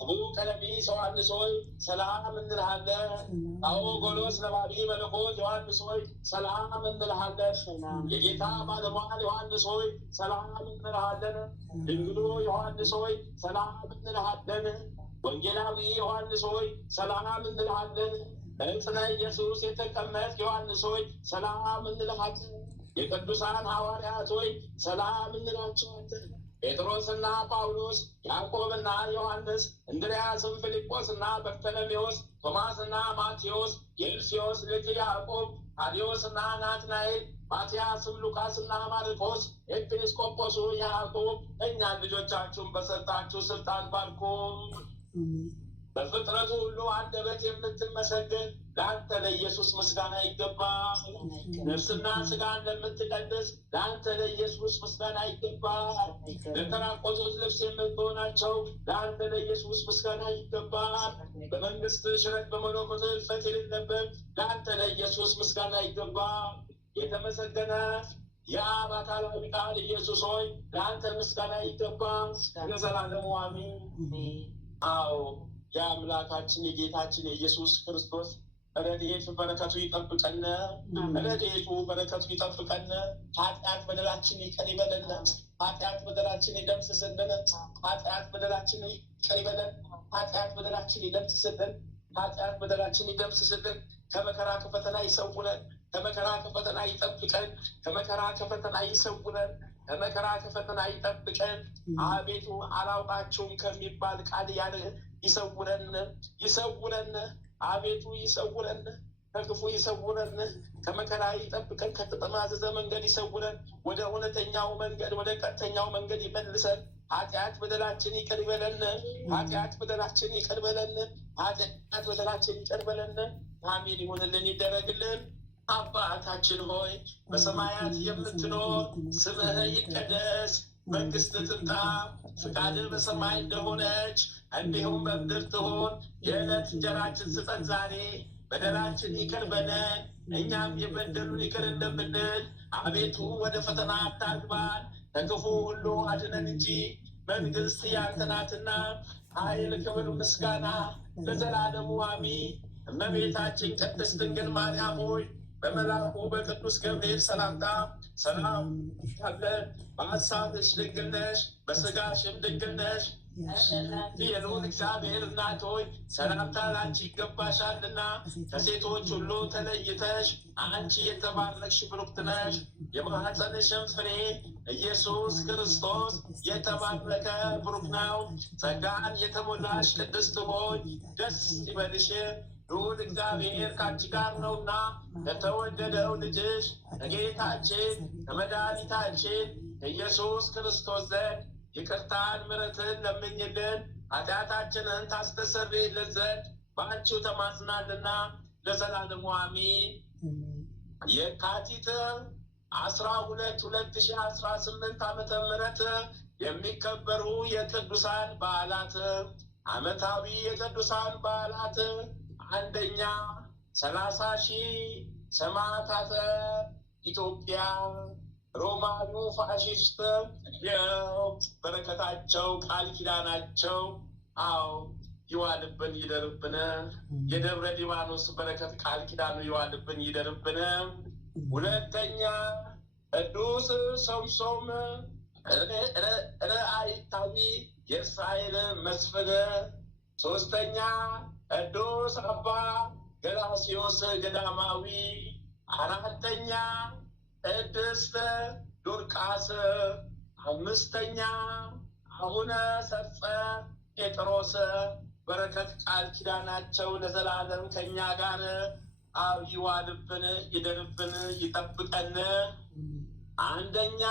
አቡ ቀለሚስ ዮሐንስ ሆይ ሰላም እንልሃለን። አቡ ጎሎስ ነባቢ መለኮት ዮሐንስ ሆይ ሰላም እንልሃለን። የጌታ ባለሟል ዮሐንስ ሆይ ሰላም እንልሃለን። ድንግሉ ዮሐንስ ሆይ ሰላም እንልሃለን። ወንጌላዊ ዮሐንስ ሆይ ሰላም እንልሃለን። በዕፀ ኢየሱስ የተቀመጥ ዮሐንስ ሆይ ሰላም እንልሃለን። የቅዱሳን ሐዋርያት ሆይ ሰላም እንላቸዋለን። ጴጥሮስና ጳውሎስ፣ ያዕቆብና ዮሐንስ፣ እንድርያስም ፊልጶስና በርተሎሜዎስ፣ ቶማስና ማቴዎስ፣ የእልፍዮስ ልጅ ያዕቆብ፣ ታዴዎስና ናትናኤል፣ ማትያስም፣ ሉቃስና ማርቆስ፣ ኤጲስቆጶሱ ያዕቆብ እኛን ልጆቻችሁን በሰጣችሁ ስልጣን ባርኩ። በፍጥረቱ ሁሉ አንደበት የምትመሰገን ለአንተ ለኢየሱስ ምስጋና ይገባል። ነፍስና ስጋን ለምትቀድስ ለአንተ ለኢየሱስ ምስጋና ይገባል። ለተራቆቱት ልብስ የምትሆናቸው ለአንተ ለኢየሱስ ምስጋና ይገባል። በመንግስት ሽረት በመለኮት እልፈት የሌለበት ለአንተ ለኢየሱስ ምስጋና ይገባል። የተመሰገነ የአብ አካላዊ ቃል ኢየሱስ ሆይ ለአንተ ምስጋና ይገባል ለዘላለሙ አሜን። አዎ የአምላካችን የጌታችን የኢየሱስ ክርስቶስ ረድኤቱ በረከቱ ይጠብቀን። ረድኤቱ በረከቱ ይጠብቀን። ኃጢአት በደላችን ይቅር ይበለን። ኃጢአት በደላችን ይደምስስልን። ኃጢአት በደላችን ይቅር ይበለን። ኃጢአት በደላችን ይደምስስልን። ኃጢአት በደላችን ይደምስስልን። ከመከራ ከፈተና ይሰውረን። ከመከራ ከፈተና ይጠብቀን። ከመከራ ከፈተና ይሰውረን። ከመከራ ከፈተና ይጠብቀን። አቤቱ አላውቃቸውም ከሚባል ቃል ያለ ይሰውረን። ይሰውረን። አቤቱ ይሰውረን። ከክፉ ይሰውረን። ከመከራ ይጠብቀን። ከተጠማዘዘ መንገድ ይሰውረን። ወደ እውነተኛው መንገድ ወደ ቀጥተኛው መንገድ ይመልሰን። ኃጢአት በደላችን ይቅር ይበለን። ኃጢአት በደላችን ይቅር በለን። ኃጢአት በደላችን ይቅር በለን። አሜን ይሁንልን ይደረግልን። አባታችን ሆይ በሰማያት የምትኖር ስምህ ይቀደስ፣ መንግስት ትምጣ፣ ፍቃድህ በሰማይ እንደሆነች እንዲሁም በምድር ትሁን። የዕለት እንጀራችን ስጠን ዛሬ፣ በደላችን ይቅር በለን እኛም የበደሉን ይቅር እንደምንል። አቤቱ ወደ ፈተና አታግባን፣ ከክፉ ሁሉ አድነን እንጂ መንግስት ያንተ ናትና፣ ኃይል፣ ክብር፣ ምስጋና ለዘላለሙ አሜን። እመቤታችን ቅድስት ድንግል ማርያም ሆይ በመልአኩ በቅዱስ ገብርኤል ሰላምታ ሰላም ይብዛልን። በሐሳብሽ ድንግል ነሽ፣ በሥጋሽም ድንግል ነሽ። የልዑል እግዚአብሔር እናት ሆይ ሰላምታ ላንቺ ይገባሻልና፣ ከሴቶች ሁሉ ተለይተሽ አንቺ የተባረክሽ ብሩክት ነሽ። የማኅፀንሽም ፍሬ ኢየሱስ ክርስቶስ የተባረከ ብሩክ ነው። ጸጋን የተሞላሽ ቅድስት ሆይ ደስ ይበልሽ፣ ልዑል እግዚአብሔር ከአንቺ ጋር ነውና፣ ከተወደደው ልጅሽ ከጌታችን ከመድኃኒታችን ከኢየሱስ ክርስቶስ ዘንድ ይቅርታን ምሕረትን ለምኝልን ኃጢአታችንን ታስተሰርይልን ዘንድ በአንቺው ተማጽናልና ለዘላለሙ አሜን። የካቲት 12 2018 ዓመተ ምህረት የሚከበሩ የቅዱሳን በዓላት። ዓመታዊ የቅዱሳን በዓላት አንደኛ 30,000 ሰማዕታተ ኢትዮጵያ ሮማኑ ፋሽስት በረከታቸው ቃል ኪዳናቸው ይዋልብን ይደርብን። የደብረ ሊባኖስ በረከት ቃል ኪዳኑ ይዋልብን ይደርብን። ሁለተኛ ቅዱስ ሶምሶን ርአይታዊ የእስራኤል መስፍን። ሶስተኛ ቅዱስ አባ ገላስዮስ ገዳማዊ። አራተኛ ቅድስት ዱርቃስ። አምስተኛ አቡነ ሰርጸ ጴጥሮስ። በረከት ቃል ኪዳናቸው ለዘላለም ከኛ ጋር ይዋልብን ይደርብን ይጠብቀን። አንደኛ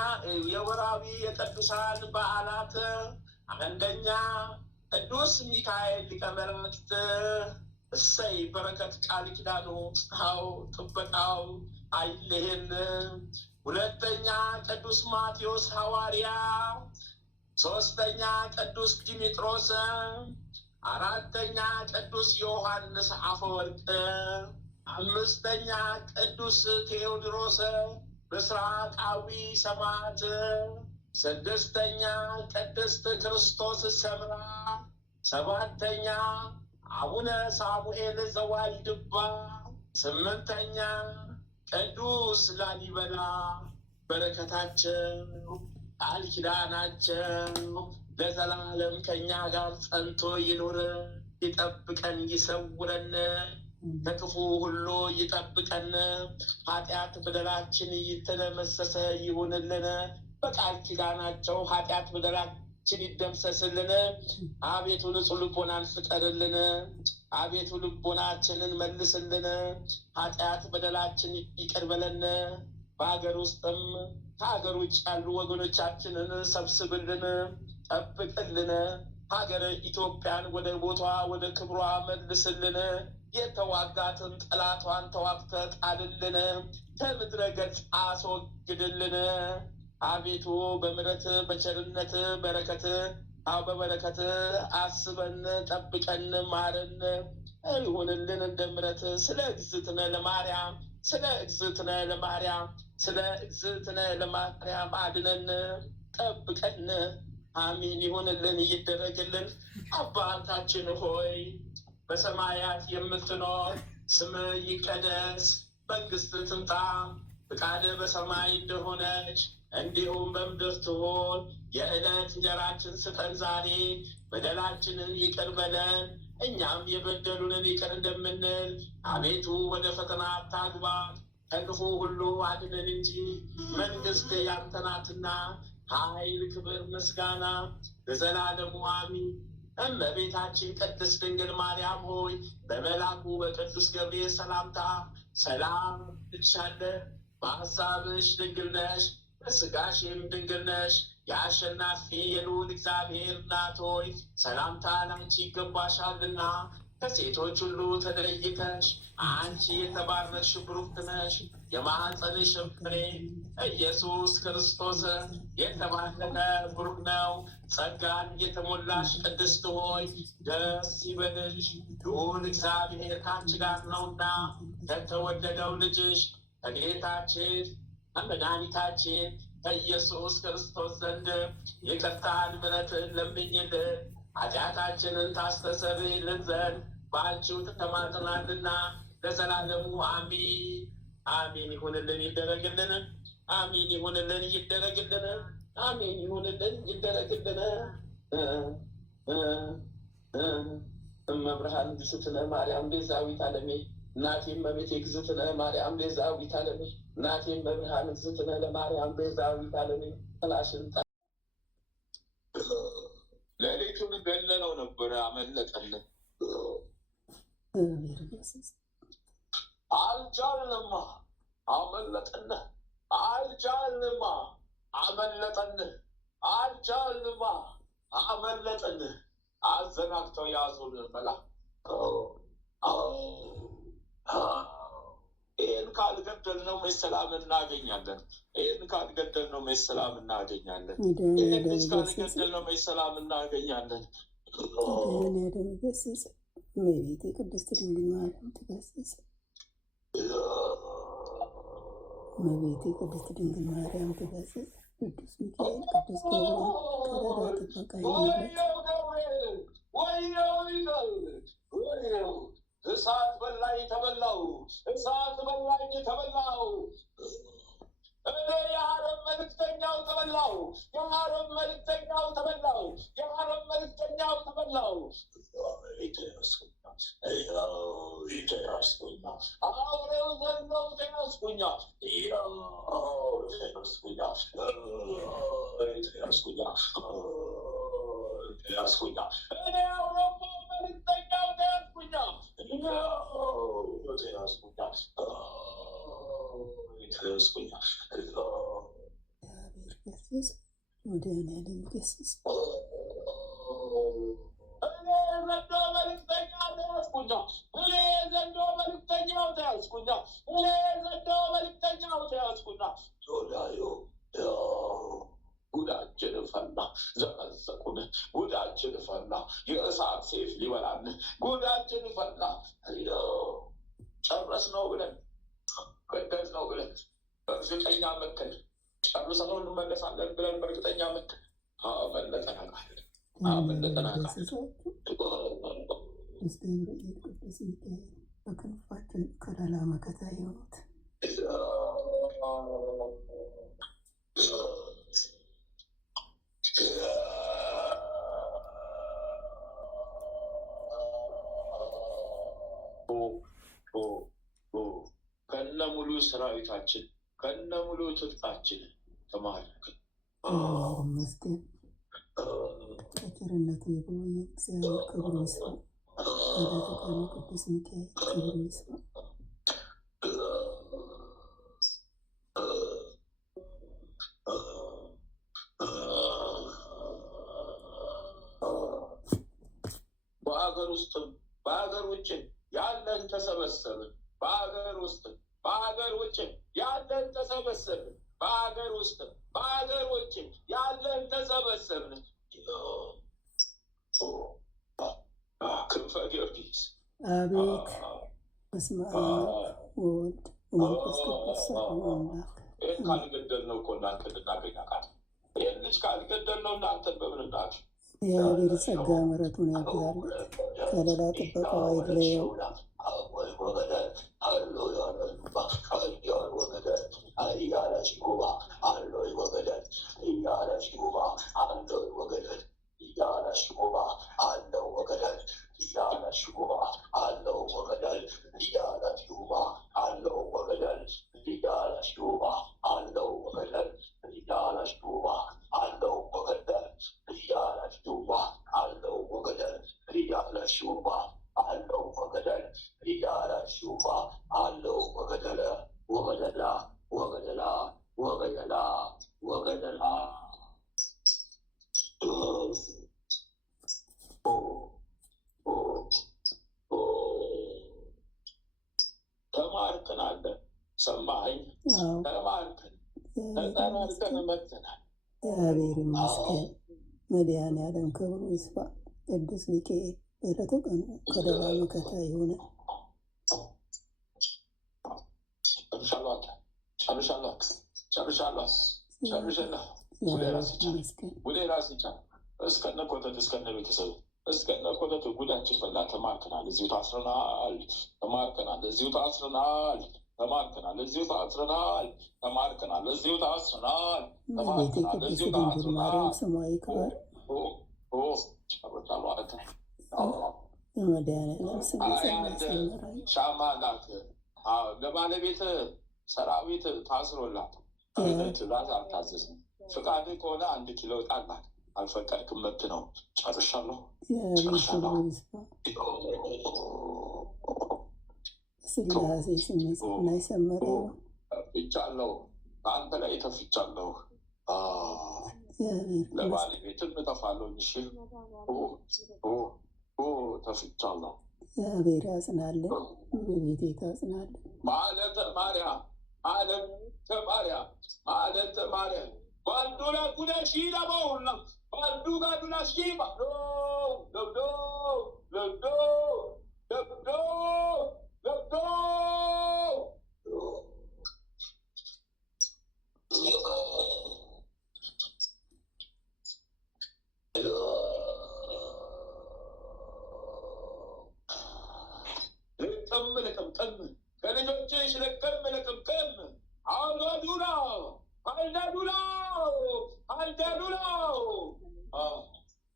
የወራዊ የቅዱሳን በዓላት። አንደኛ ቅዱስ ሚካኤል ሊቀ መላእክት። እሰይ በረከት ቃል ኪዳኑ ጥበቃው አይለየን። ሁለተኛ ቅዱስ ማቴዎስ ሐዋርያ። ሶስተኛ ቅዱስ ዲሜጥሮስ። አራተኛ ቅዱስ ዮሐንስ አፈወርቅ። አምስተኛ ቅዱስ ቴዎድሮስ ምስራቃዊ ሰማዕት። ስድስተኛ ቅድስት ክርስቶስ ሰምራ። ሰባተኛ አቡነ ሳሙኤል ዘዋልድባ። ስምንተኛ ቅዱስ ላሊበላ። በረከታቸው ቃል ኪዳናቸው ለዘላለም ከኛ ጋር ጸንቶ ይኑር። ይጠብቀን ይሰውረን፣ ከክፉ ሁሉ ይጠብቀን። ኃጢአት በደላችን ይተደመሰሰ ይሁንልን። በቃል ኪዳናቸው ኃጢአት በደላችን ይደምሰስልን። አቤቱ ንጹሕ ልቦናን ፍጠርልን። አቤቱ ልቦናችንን መልስልን። ኃጢአት በደላችን ይቅር በለን። በሀገር ውስጥም ከሀገር ውጭ ያሉ ወገኖቻችንን ሰብስብልን፣ ጠብቅልን። ሀገር ኢትዮጵያን ወደ ቦታዋ ወደ ክብሯ መልስልን። የተዋጋትን ጠላቷን ተዋግተ ጣልልን። ከምድረ ገጽ አስወግድልን። አቤቱ በምሕረት በቸርነት በረከት በበረከት አስበን ጠብቀን ማረን ይሁንልን እንደ ምሕረት። ስለ እግዝእትነ ለማርያም ስለ እግዝእትነ ለማርያም ስለ እግዝእትነ ለማርያም አድነን ጠብቀን። አሜን ይሁንልን ይደረግልን። አባታችን ሆይ በሰማያት የምትኖር ስምህ ይቀደስ፣ መንግሥትህ ትምጣ፣ ፍቃድህ በሰማይ እንደሆነች እንዲሁም በምድር ትሁን። የዕለት እንጀራችን ስጠን ዛሬ፣ በደላችንን ይቅር በለን እኛም የበደሉንን ይቅር እንደምንል። አቤቱ ወደ ፈተና አታግባን፣ ከክፉ ሁሉ አድነን እንጂ መንግሥት ያንተ ናትና፣ ኃይል፣ ክብር፣ ምስጋና ለዘላለሙ አሜን። እመቤታችን ቅድስት ድንግል ማርያም ሆይ በመልአኩ በቅዱስ ገብርኤል ሰላምታ ሰላም እልሻለሁ። በሐሳብሽ ድንግል ነሽ፣ በሥጋሽም ድንግል ነሽ። የአሸናፊ የልዑል እግዚአብሔር እናት ሆይ ሰላምታ ላንቺ ይገባሻልና ከሴቶች ሁሉ ተለይተሽ አንቺ የተባረክሽ ብሩክት ነሽ። የማኅፀንሽ ፍሬ ኢየሱስ ክርስቶስ የተባረከ ብሩክ ነው። ጸጋን የተሞላሽ ቅድስት ሆይ ደስ ይበልሽ፣ ልዑል እግዚአብሔር ከአንቺ ጋር ነውና ከተወደደው ልጅሽ ከጌታችን ከመድኃኒታችን ከኢየሱስ ክርስቶስ ዘንድ ይቅርታን ምሕረትን ለምኝልን ኃጢአታችንን ታስተሰርይልን ዘንድ በአንቺው ተማጽናልና ለዘላለሙ አሚን አሚን። ይሁንልን ይደረግልን። አሚን ይሁንልን ይደረግልን። አሚን ይሁንልን ይደረግልን። እመብርሃን እግዝእትነ ማርያም ቤዛዊተ ዓለሜ እናቴ እመቤቴ እግዝእትነ ማርያም ቤዛዊተ ዓለሜ እናቴ እመብርሃን እግዝእትነ ለማርያም ቤዛዊተ ዓለሜ ጥላሽን ሌሊቱን ገለነው ነበረ፣ አመለጠልን። አልቻልንማ፣ አመለጠን። አልቻልንማ፣ አመለጠን። አልቻልንማ፣ አመለጠን። አዘናግተው ያዙን መላ። ይህን ካልገደልነው መች ሰላም እናገኛለን? ይህን ካልገደልነው መች ሰላም እናገኛለን? ይህን ልጅ ካልገደልነው መች ሰላም እናገኛለን? መድኃኒዓለም ገስጽ፣ እመቤቴ ቅድስት ድንግል ማርያም ትገስጽ። እመቤቴ ቅድስት ድንግል ማርያም ትገስጽ። ቅዱስ ሚካኤል፣ ቅዱስ ገብርኤል ከለላ ጥበቃ ይሁንላችሁ። እሳት በላኝ ተበላው፣ እሳት በላኝ ተበላው። እኔ የዓለም መልእክተኛው ተበላው፣ የዓለም መልእክተኛው ተበላው፣ የዓለም መልእክተኛው ተበላው። አውሬው ዘንዶው ተያዝኩኛ፣ ተያዝኩኛ። እኔ አውሮፓ መልእክተኛው ተያዝኩኛ፣ ተያዝኩኛ። ገስጽ፣ መድኃኒዓለም ገስጽ። እኔ ዘንዶ መልእክተኛው ተያዝኩኛ፣ እኔ ዘንዶ መልእክተኛው ተያዝኩኛ፣ እኔ ዘንዶ መልእክተኛው ተያዝኩኛ። ዞላዮ ጉዳችን ፈላ፣ ዘቀዘቁን፣ ጉዳችን ፈላ። የእሳት ሴፍ ሊበላን ጉዳችን ፈላ። ጨረስ ነው ብለን ገደል ነው ብለን በእርግጠኛ መከል ጨርሰነው እንመለሳለን ብለን በእርግጠኛ መከል አመለጠናቃለን፣ አመለጠናቃለን። ቅዱስ ገብርኤል፣ ቅዱስ ሚካኤል በክንፋቸው ከለላ መከታ የሆኑት ከነ ሙሉ ሰራዊታችን ከነ ሙሉ ትጥቃችን ተማረክን። ይመስገን። በቸርነቱ የጎበኘን እግዚአብሔር ክብሩ ይስፋ። ወደ ቅዱስ ሚካኤል ክብሩ ይስፋ። በሀገር ውስጥም በሀገር ውጭም ያለን ተሰበሰብን። በሀገር ውስጥም በሀገር ውጭም ያለን ተሰበሰብን። በሀገር ውስጥም በሀገር ውጭም ያለን ተሰበሰብን። ክንፈ ጊዮርጊስ አቤት። በስመ አብ ወወልድ ወመንፈስ ቅዱስ አሐዱ አምላክ። ይህን ካልገደልነው እኮ እናንተን እናገኛለን። ይህን ልጅ ካልገደልነው እናንተን በምን እናችሁ? እግዚአብሔር ጸጋ ምሕረቱን ያብዛለት፣ ከለላ ጥበቃው አይለየው። ተማርከን ተጠራርተን መጥተናል። እግዚአብሔር ይመስገን። መድኃኔዓለም ክብሩ ይስፋ። ቅዱስ ሚካኤል በዕለተ ቀኑ ከለላ መከታ ይሁን። ወደ ራስ ይቻል እስከነ ኮተት እስከነ ቤተሰብ እስከነ ኮተት ጉዳችን ፈላ። ተማርከናል፣ እዚሁ ታስረናል። ተማርከናል፣ እዚሁ ታስረናል። ተማርከናል፣ እዚሁ ታስረናል። ተማርከናል፣ እዚሁ ታስረናል። ተማርከናል፣ እዚሁ ታስረናል። ስሟ ይክበር። በመድኃኔዓለም ስም ሻማ ላክ ለባለቤት ሰራዊት ታስሮላት ትእዛዝ አልታዘዝም። ፍቃድ ከሆነ 1 ኪሎ ጣላት። አልፈቀድክም፣ መብት ነው። ጨርሻለሁ። ስላሴ ስም ይጽና ይሰመረ ተፍቻለሁ፣ በአንተ ላይ ተፍቻለሁ። ለባለቤትም እጠፋለሁ። እሺ ተፍቻለሁ። እግዚአብሔር ያጽናለን፣ በቤቴ ታጽናለን። ማለተ ማርያም ማለተ ማርያም ማለተ ማርያም ባንዱላ ጉዳ ሺላ ባውላ ባንዱ ጋዱላ ሺባ ለብዶ ለብዶ ለብዶ ለብዶ ለቀም ከልጆችሽ ለቀም አልዳዱላ አልዳዱላ አልዳዱላ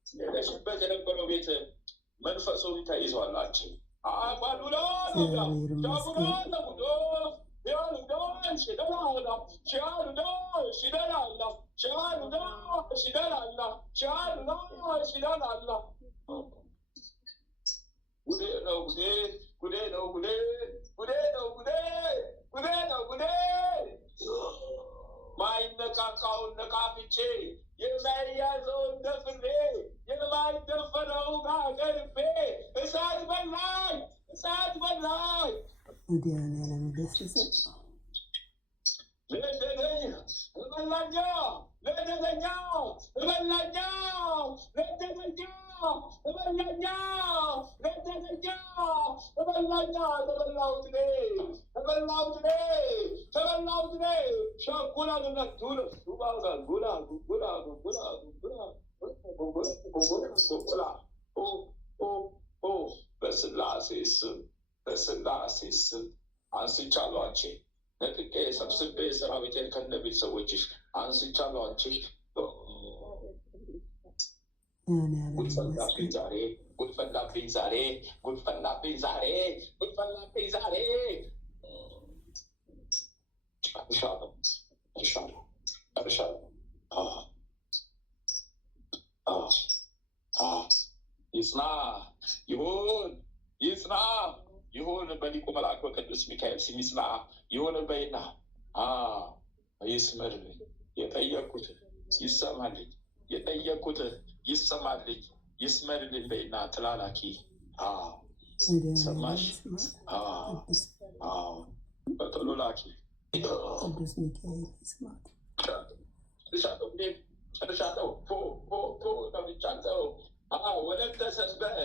የለሽበት የነበረው ቤት መንፈሱን ተይዟል። አንቺ አባዱላ ዳቡላ ለቡዶ ያሉዳ ሽደላላ ሻሉዳ ሽደላላ ሻሉዳ ሽደላላ ሻሉዳ ሽደላላ ጉዴ ነው ጉዴ ጉዴ ነው ጉዴ ጉዴ ነው ጉዴ ጉዴ ነው ጉዴ ማይነቃቃውን ነቃፍቼ የማይያዘውን ደፍሬ የማይደፈረው ጋገርቤ እሳት በላኝ እሳት በላኝ። መድኃኔዓለም ገሰጸ ለደገኝ እበላኛ ለደገኛ እበላኛ ለደገኛ እበላኛ ለደገኛ እበላኛ ተበላሁት እኔ ተበላሁት እኔ ተበላሁት እኔ ሻኩላ ነቱለ ሱባጋ ጉላ ጉላ ጉላ ጉላ ጉላ በስላሴ ስም በስላሴ ስም አንስቻለሁ። አንቺ ነጥቄ ሰብስቤ ሰራዊቴን ከነ ቤተሰቦችሽ አንስቻለሁ። አንቺ ጉድፈላብኝ ዛሬ ጉድፈላብኝ ዛሬ ጉድፈላብኝ ዛሬ ጉድፈላብኝ ዛሬ ጨርሻለሁ ጨርሻለሁ ጨርሻለሁ። ይጽና ይሁን ይጽና ይሁን በሊቁ መልአክ በቅዱስ ሚካኤል ስም ይጽና ይሁን በይና ይስመርልኝ። የጠየቅኩት ይሰማልኝ፣ የጠየቅኩት ይሰማልኝ፣ ይስመርልኝ በይና ጥላላኪ ሰማሽ? በጥሉ ላኪ ቅዱስ ሚካኤል ይስማት። ጨርሻለሁ። ተብቻለሁ። ወደ ተሰስበት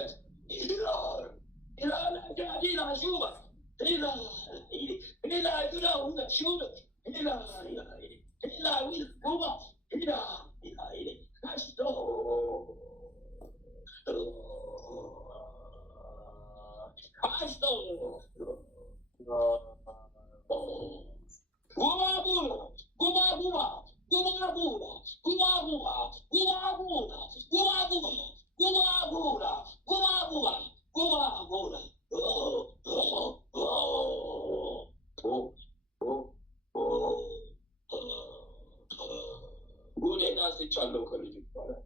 ስቻለው ከልጅ ይባላል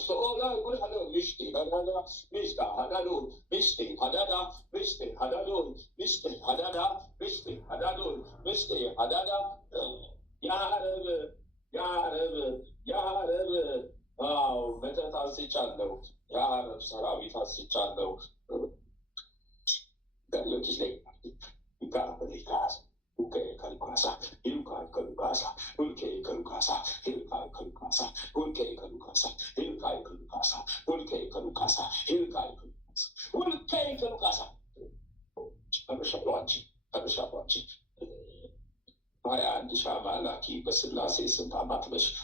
ሶላ ጉድ ሀደ ሚሽቴ ሀዳዳ ሚሽታ ሀዳዶ ሚሽቴ ሀዳዳ ሚሽቴ ሀዳዶ ሚሽቴ ሀዳዳ ሚሽቴ ሀዳዶ ሚሽቴ ሀዳዳ ያረብ ያረብ ያረብ መተት አንስቻለሁ። የአረብ ሰራዊት አንስቻለሁ። ገሪዮች ላይ ይጋበልካስ ኡከ ካልኳሳ ይሉካ Kalukasa, Ulke Kalukasa, Hilkai Kalukasa, Ulke Kalukasa, Hilkai Kalukasa, Ulke Kalukasa. Perşabancı. Bayağı dışamalaki basılası sımpamatmış.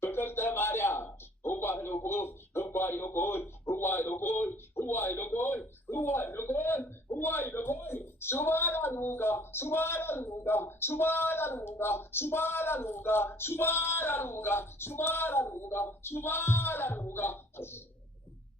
Fakat Maria, Uwai Lokol, Uwai Lokol, Uwai Lokol, Uwai Lokol, Uwai Lokol, Uwai Lokol, Subara Luga, Subara Luga, Subara Luga, Subara Luga, Subara Luga, Subara Luga, Subara Luga.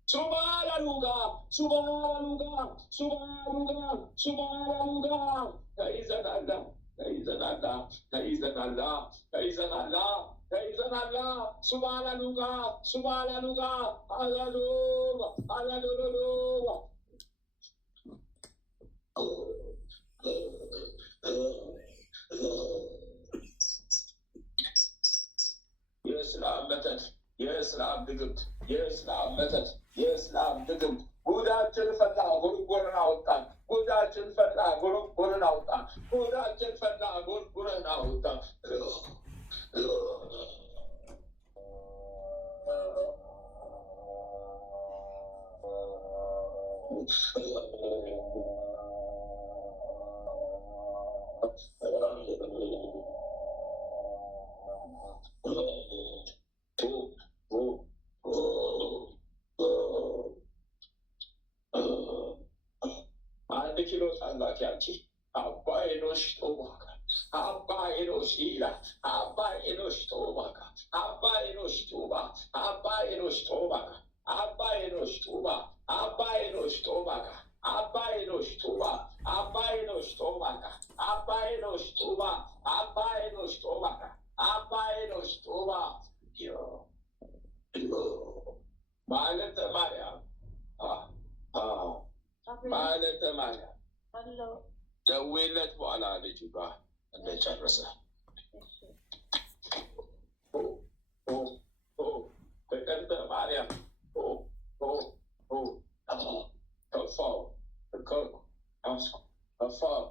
Subhanaluga, Subhanaluga, Subhanaluga, Subhanaluga. Kaizanallah, Kaizanallah, Kaizanallah, Kaizanallah, Kaizanallah, Subhanaluga, Subhanaluga, Hallelujah, Hallelujah. የእስላም መተት፣ የእስላም ድግምት፣ የእስላም መተት፣ የእስላም ድግምት ጉዳችን ፈላ ጉርጉርን አወጣን። ጉዳችን ፈላ ጉርጉርን አወጣን። ጉዳችን ፈላ ጉርጉርን አወጣን። አንድ ኪሎ ጻላት ያቺ አባይኖሽ ጦማካ አባይኖሽ ይላ አባይኖሽ ጦማካ አባይኖሽ ጦማ አባይኖሽ ጦማካ አባይኖሽ ጦማ አባይኖሽ ጦማካ አባይኖሽ ጦማ አባይኖሽ ጦማካ አባይኖሽ ጦማ አባይኖሽ ጦማካ አባይኖሽ ጦማ ማለት ማርያም ማለት ማርያም ደውለት በኋላ ልጁ ጋር እንደጨረሰ ፍቅርተ ማርያም ከፋው ከፋው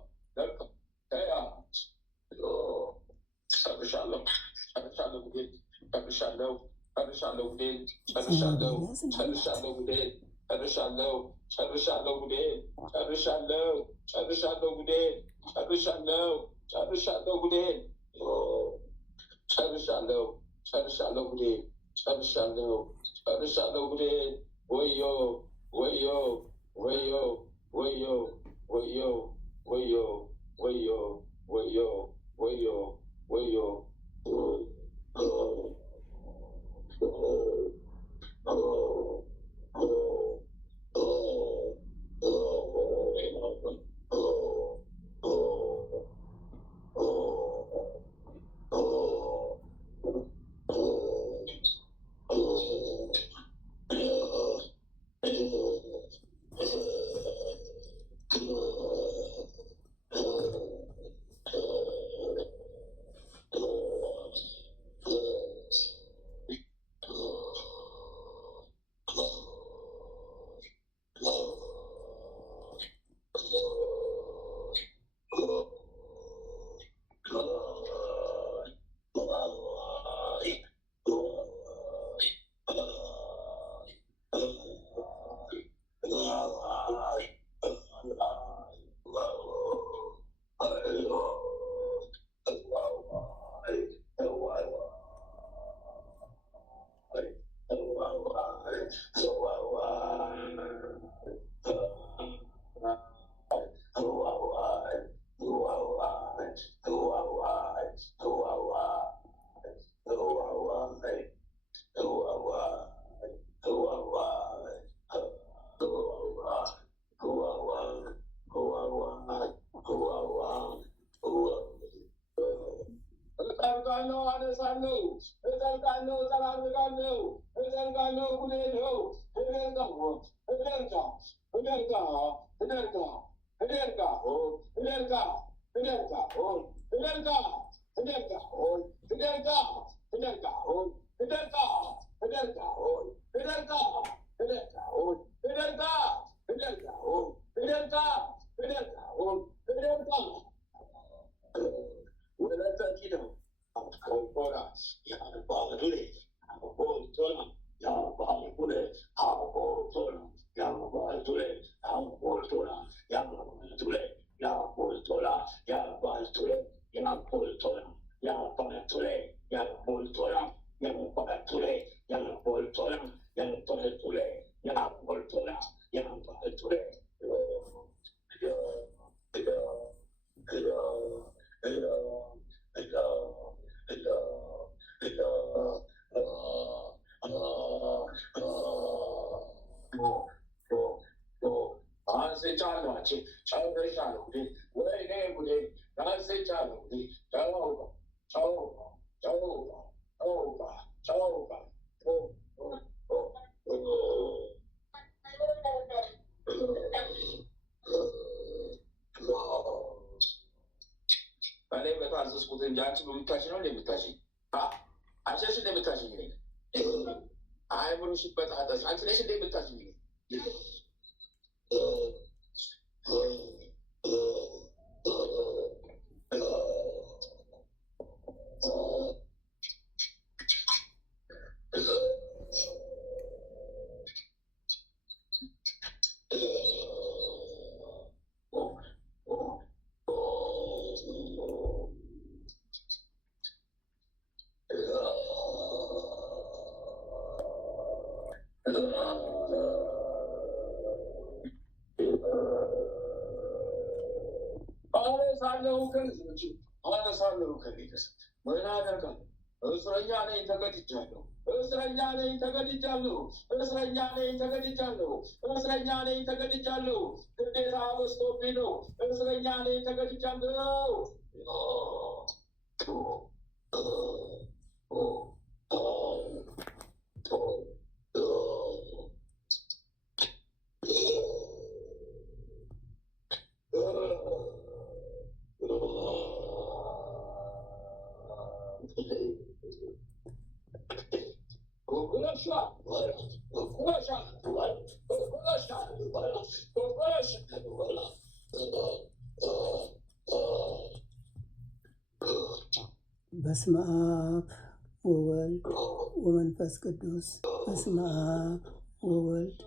ጨርሻለሁ ጨርሻለሁ ጉዴን ጨርሻለሁ ጨርሻለሁ ጉዴን ጨርሻለሁ ጨርሻለሁ ጉዴን ጨርሻለሁ ጨርሻለሁ ጉዴን ጨርሻለሁ ጨርሻለሁ ጉዴን ጨርሻለሁ ጨርሻለሁ ጉዴን ጨርሻለሁ ጨርሻለሁ ጉዴን ጨርሻለሁ ጨርሻለሁ ጉዴን ወዮ ወዮ ወዮ ወዮ ወዮ ወዮ ወዮ ወዮ ወዮ ወዮ በስመ አብ ወወልድ ወመንፈስ ቅዱስ። በስመ አብ ወወልድ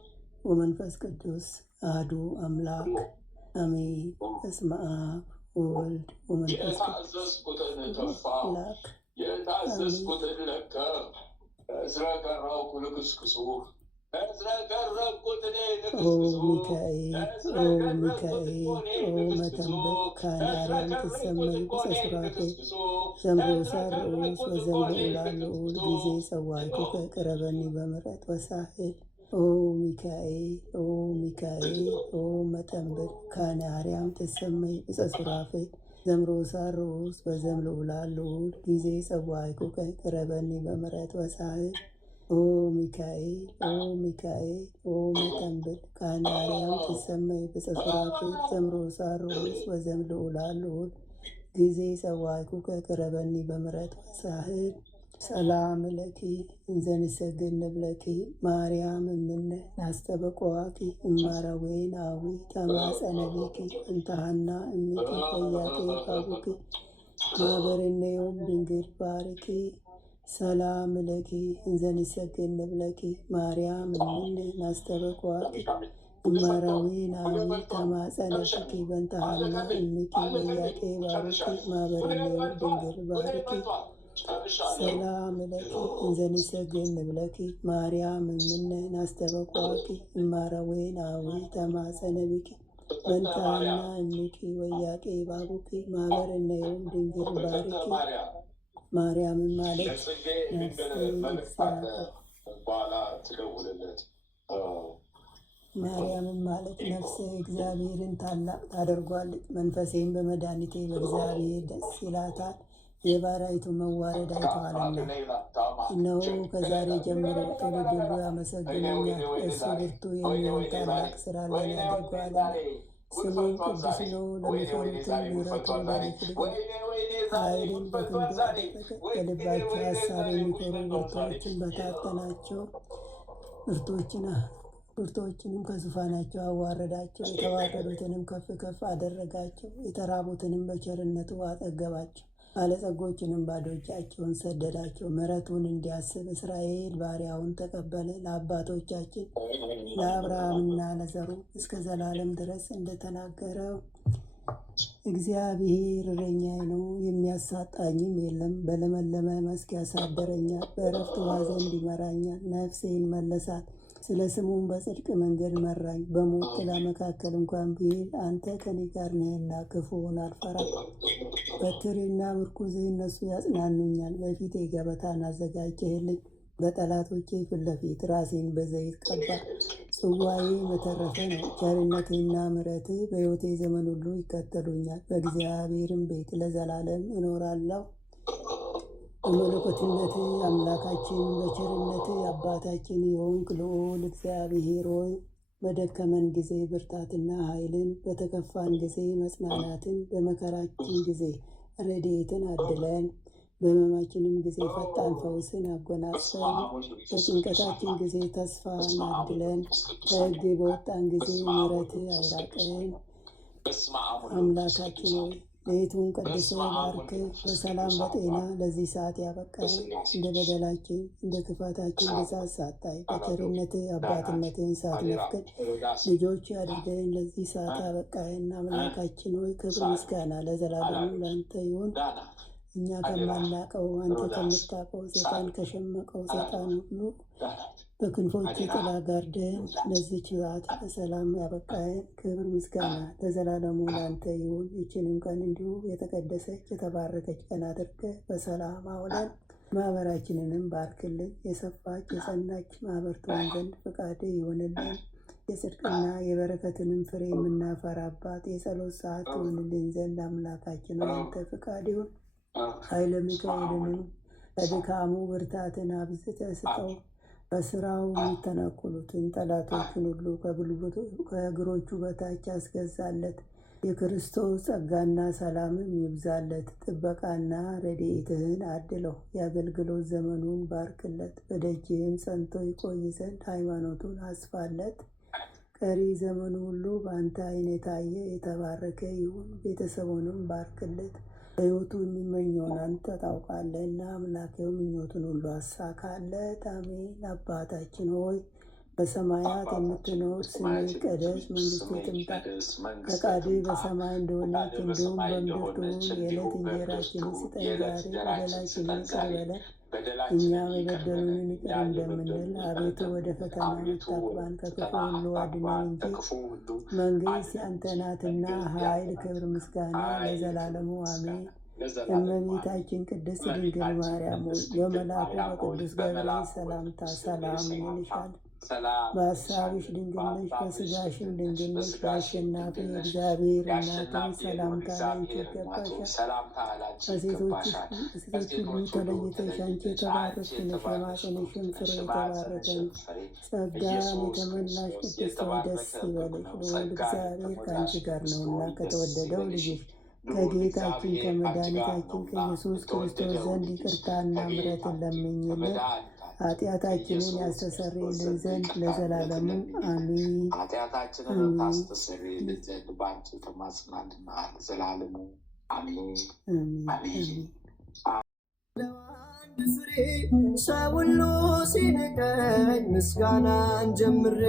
ወመንፈስ ቅዱስ አሐዱ አምላክ አሜን። በስመ አብ ወወልድ ወመንፈስ ቅዱስ አምላክ ኦ ሚካኤል ኦ ሚካኤል ኦ መተንበል ካህናርያም ትሰመይ በሰስራፌ ዘምሮ ሳርዑስ ወዘምሮ ላልዑል ጊዜ ጸዋዕቱከ ቅረበኒ በምሕረት ወሳህል ኦ ሚካኤል ኦ ሚካኤል ኦ መተንበል ካህናርያም ትሰመይ በሰስራፌ ዘምሮ ሳርዑስ ወዘምሮ ላልዑል ጊዜ ጸዋዕቱከ ቅረበኒ በምሕረት ወሳህል ኦ ሚካኤል ኦ ሚካኤል ኦ መተንብል ካህናርያም ትሰመይ በሰስራፌል ዘምሮ ሳርዑስ ወዘምልዑ ላልዑል ጊዜ ጸዋዕኩከ ቅረበኒ በምሕረት ወሳህል ሰላም ለኪ እንዘንሰግድ ንብለኪ ማርያም እምነ ናስተበቆዋኪ እማረዌን አዊ ተማጸነቢኪ እንተሃና እሚኪ ወያቄ ባቡኪ ማህበርነዮም ድንግል ባርኪ ሰላም ለኪ እንዘንሰግድ ንብለኪ ማርያም እምነ ናስተበቆዋኪ እማረዌን አዊ ተማጸነቢኪ በእንተሃና እሚኪ ወያቄ ባሩኪ ማህበርነዮም ድንግል ባርኪ ሰላም ለኪ እንዘንሰግድ ንብለኪ ማርያም እምነ ናስተበቆዋኪ እማረዌን አዊ ተማጸነቢኪ በእንተሃና እሚኪ ወያቄ ባቡኪ ማህበርነዮም ድንግል ባርኪ ማርያምን ማለት ማርያምን ማለት ነፍሴ እግዚአብሔርን ታላቅ ታደርጓለች፣ መንፈሴን በመድኃኒቴ በእግዚአብሔር ደስ ይላታል። የባሪያይቱ መዋረድ አይተዋልና። እነሆ ከዛሬ ጀምሮ ትውልድ ሁሉ ያመሰግኑኛል። እሱ ብርቱ የሚሆን ታላቅ ስራ ለእኔ አድርጓልና። ስሙም ቅዱስ ነው። ለሚፈሩትም ምሕረቱን ለሚፈልጉ ኃይልን በክንዱ አደረገ። በልባቸው ሀሳብ የሚኮሩ ብርቶችን በታተናቸው። ብርቶችንም ከዙፋናቸው አዋረዳቸው። የተዋረዱትንም ከፍ ከፍ አደረጋቸው። የተራቡትንም በቸርነቱ አጠገባቸው። ባለጸጎችንም ባዶ እጃቸውን ሰደዳቸው። ምሕረቱን እንዲያስብ እስራኤል ባሪያውን ተቀበለ። ለአባቶቻችን ለአብርሃምና ለዘሩ እስከ ዘላለም ድረስ እንደተናገረው እግዚአብሔር እረኛዬ ነው፣ የሚያሳጣኝም የለም። በለመለመ መስክ ያሳደረኛል፣ በዕረፍት ውኃ ዘንድ ይመራኛል። ነፍሴን መለሳት፣ ስለ ስሙም በጽድቅ መንገድ መራኝ። በሞት ጥላ መካከል እንኳን ብሄድ አንተ ከኔ ጋር ነህና ክፉውን አልፈራም። በትሬና ምርኩዜ እነሱ ያጽናኑኛል። በፊቴ ገበታን አዘጋጀህልኝ፣ በጠላቶቼ ፊት ለፊት ራሴን በዘይት ቀባ። ጽዋዬ የተረፈ ነው። ቸርነትና ምሕረትህ በሕይወቴ ዘመን ሁሉ ይከተሉኛል። በእግዚአብሔርም ቤት ለዘላለም እኖራለሁ። በመለኮትነት አምላካችን በቸርነት አባታችን የሆንክ ልዑል እግዚአብሔር ሆይ በደከመን ጊዜ ብርታትና ኃይልን፣ በተከፋን ጊዜ መጽናናትን፣ በመከራችን ጊዜ ረድኤትን አድለን፣ በሕመማችንም ጊዜ ፈጣን ፈውስን አጎናጽፈን፣ በጭንቀታችን ጊዜ ተስፋን አድለን፣ ከሕግ በወጣን ጊዜ ምሕረት አይራቀን። አምላካችን ሆይ ሌቱን ቀድሰ ባርክ፣ በሰላም በጤና ለዚህ ሰዓት ያበቃን። እንደ በደላችን እንደ ክፋታችን ብዛት ሳታይ በቸርነት አባትነትን ሳትነፍገን ልጆች አድርገን ለዚህ ሰዓት ያበቃን። አምላካችን ሆይ ክብር ምስጋና ለዘላለሙ ለአንተ ይሁን። እኛ ከማናቀው አንተ ከምታውቀው ሰይጣን ከሸመቀው ሰይጣን ሁሉ በክንፎች ጥላ ጋርደን ለዚህች ሰዓት በሰላም ያበቃን። ክብር ምስጋና ለዘላለሙ ለአንተ ይሁን። ይችንም ቀን እንዲሁ የተቀደሰች የተባረከች ቀን አድርገህ በሰላም አውለን። ማህበራችንንም ባርክልን። የሰፋች የጸናች ማህበር ትሆን ዘንድ ፈቃድ ይሆንልን። የጽድቅና የበረከትንም ፍሬ የምናፈራባት የጸሎት ሰዓት ትሆንልን ዘንድ አምላካችን አንተ ፈቃድ ይሁን። ኃይለ ሚካኤልንም በድካሙ ብርታትን አብዝተህ ስጠው። በስራው የሚተናኮሉትን ጠላቶችን ሁሉ ከእግሮቹ በታች አስገዛለት። የክርስቶስ ጸጋና ሰላምም ይብዛለት። ጥበቃና ረድኤትህን አድለው። የአገልግሎት ዘመኑን ባርክለት። በደጅህም ጸንቶ ይቆይ ዘንድ ሃይማኖቱን አስፋለት። ቀሪ ዘመኑ ሁሉ በአንተ ዓይን የታየ የተባረከ ይሁን። ቤተሰቡንም ባርክለት። በሕይወቱ የሚመኘውን አንተ ታውቃለህና አምላኬው ምኞቱን ሁሉ አሳካለት። አሜን። አባታችን ሆይ በሰማያት የምትኖር ስምህ ይቀደስ፣ መንግሥትህ ትምጣ፣ ፈቃድህ በሰማይ እንደሆነች እንዲሁም በምድር ትሁን። የዕለት እንጀራችንን ስጠን ዛሬ፣ በደላችንን ይቅር በለን እኛም የበደሉንን ይቅር እንደምንል፣ አቤቱ ወደ ፈተና አታግባን ከክፉ ሁሉ አድነን እንጂ መንግሥት ያንተ ናትና ኃይል፣ ክብር፣ ምስጋና ለዘላለሙ አሜን። እመቤታችን ቅድስት ድንግል ማርያም ሆይ በመልአኩ በቅዱስ ገብርኤል ሰላምታ ሰላም እንልሻለን። በሐሳብሽ ድንግል ነሽ፣ በሥጋሽም ድንግል ነሽ። በአሸናፊ እግዚአብሔር እናት ሰላምታ ላንቺ ይገባሻል። ከሴቶች ሁሉ ተለይተሽ አንቺ የተባረክሽ ነሽ፣ የማኅፀንሽም ፍሬ የተባረከ ነው። ጸጋን የተመላሽ ቅድስት ሆይ ደስ ይበልሽ፣ ልዑል እግዚአብሔር ከአንቺ ጋር ነውና ከተወደደው ልጅሽ ከጌታችን ከመድኃኒታችን ከኢየሱስ ክርስቶስ ዘንድ ይቅርታና ምሕረትን ለምኝልን ኃጢአታችንን ያስተሰርይልን ዘንድ ለዘላለሙ አሜን። ኃጢአታችንን ታስተሰርይልን ዘንድ በአንቺ ተማጽናልና ለዘላለሙ አሜን አሜን። ፍሬ ሰው ሁሉ ሲንቀኝ ምስጋናን ጀምሬ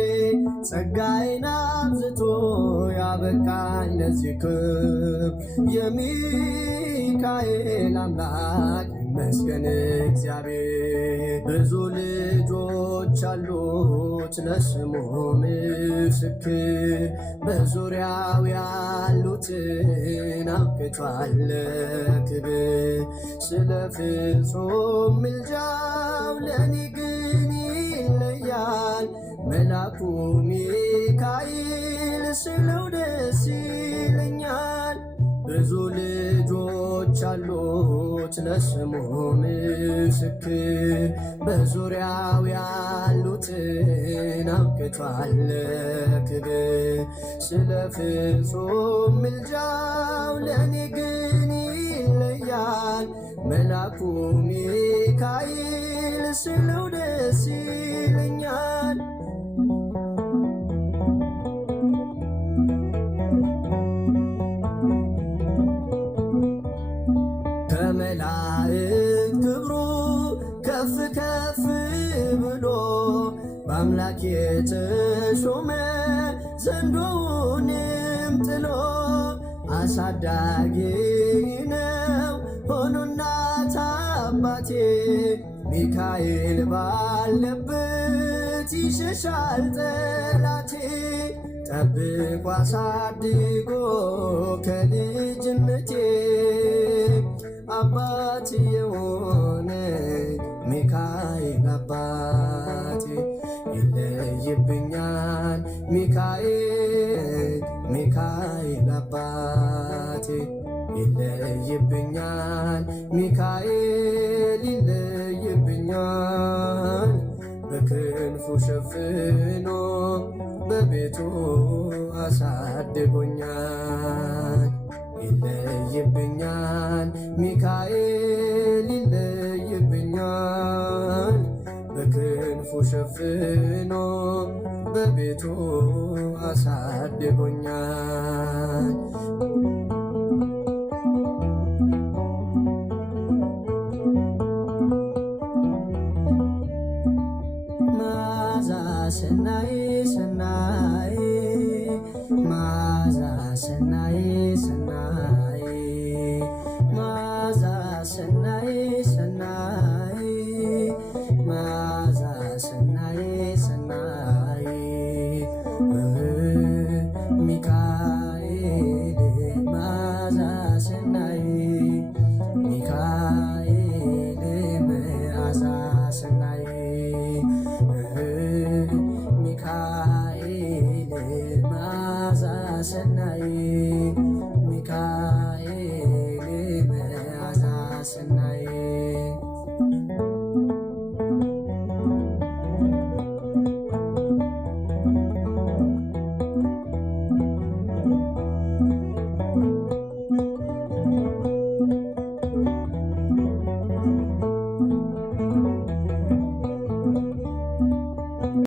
ጸጋዬን አብዝቶ ያበቃኝ ለዚህ ክብር የሚካኤል አምላክ ይመስገን እግዚአብሔር። ብዙ ልጆች አሉት ለስሙ ምስክር፣ በዙሪያው ያሉትን አብቅቷል ክብር። ስለ ፍጹም ምልጃው ለኔ ግን ይለያል፣ መልአኩ ሚካኤል ስለው ደስ ይለኛል። ብዙ ልጆች አሉት ለስሙ ምስክር፣ በዙሪያው ያሉትን አብቅቷል ክብር። ስለ ፍጹም ምልጃው ለኔ ግን ይለያል፣ መልአኩ ሚካኤል ስለው ደስ ይለኛል። በአምላክ የተሾመ ዘንዶውንም ጥሎ አሳዳጊ ነው ሆኖ እናት አባቴ ሚካኤል ባለበት ይሸሻል ጠላቴ ጠብቆ አሳድጎ ከልጅነቴ አባት የሆነ ሚካኤል አባቴ ይለይብኛል ሚካኤል አባቴ ይለይብኛል ሚካኤል ይለይብኛል በክንፉ ሸፍኖ በቤቱ አሳድጎኛል ይለይብኛል ሚካኤል ይለይብኛል በክንፉ ሸፍኖ በቤቱ አሳድጎኛል ማዛ ሰናይ ሰናይ ማዛ ሰናይ ሰናይ ማዛ ሰናይ ሰናይ ማዛ ሰናይ ሰናይ ሚካኤል ማዛ ሰናይ ሚካኤል መዓዛ ሰናይ ሚካኤል መዓዛ ሰናይ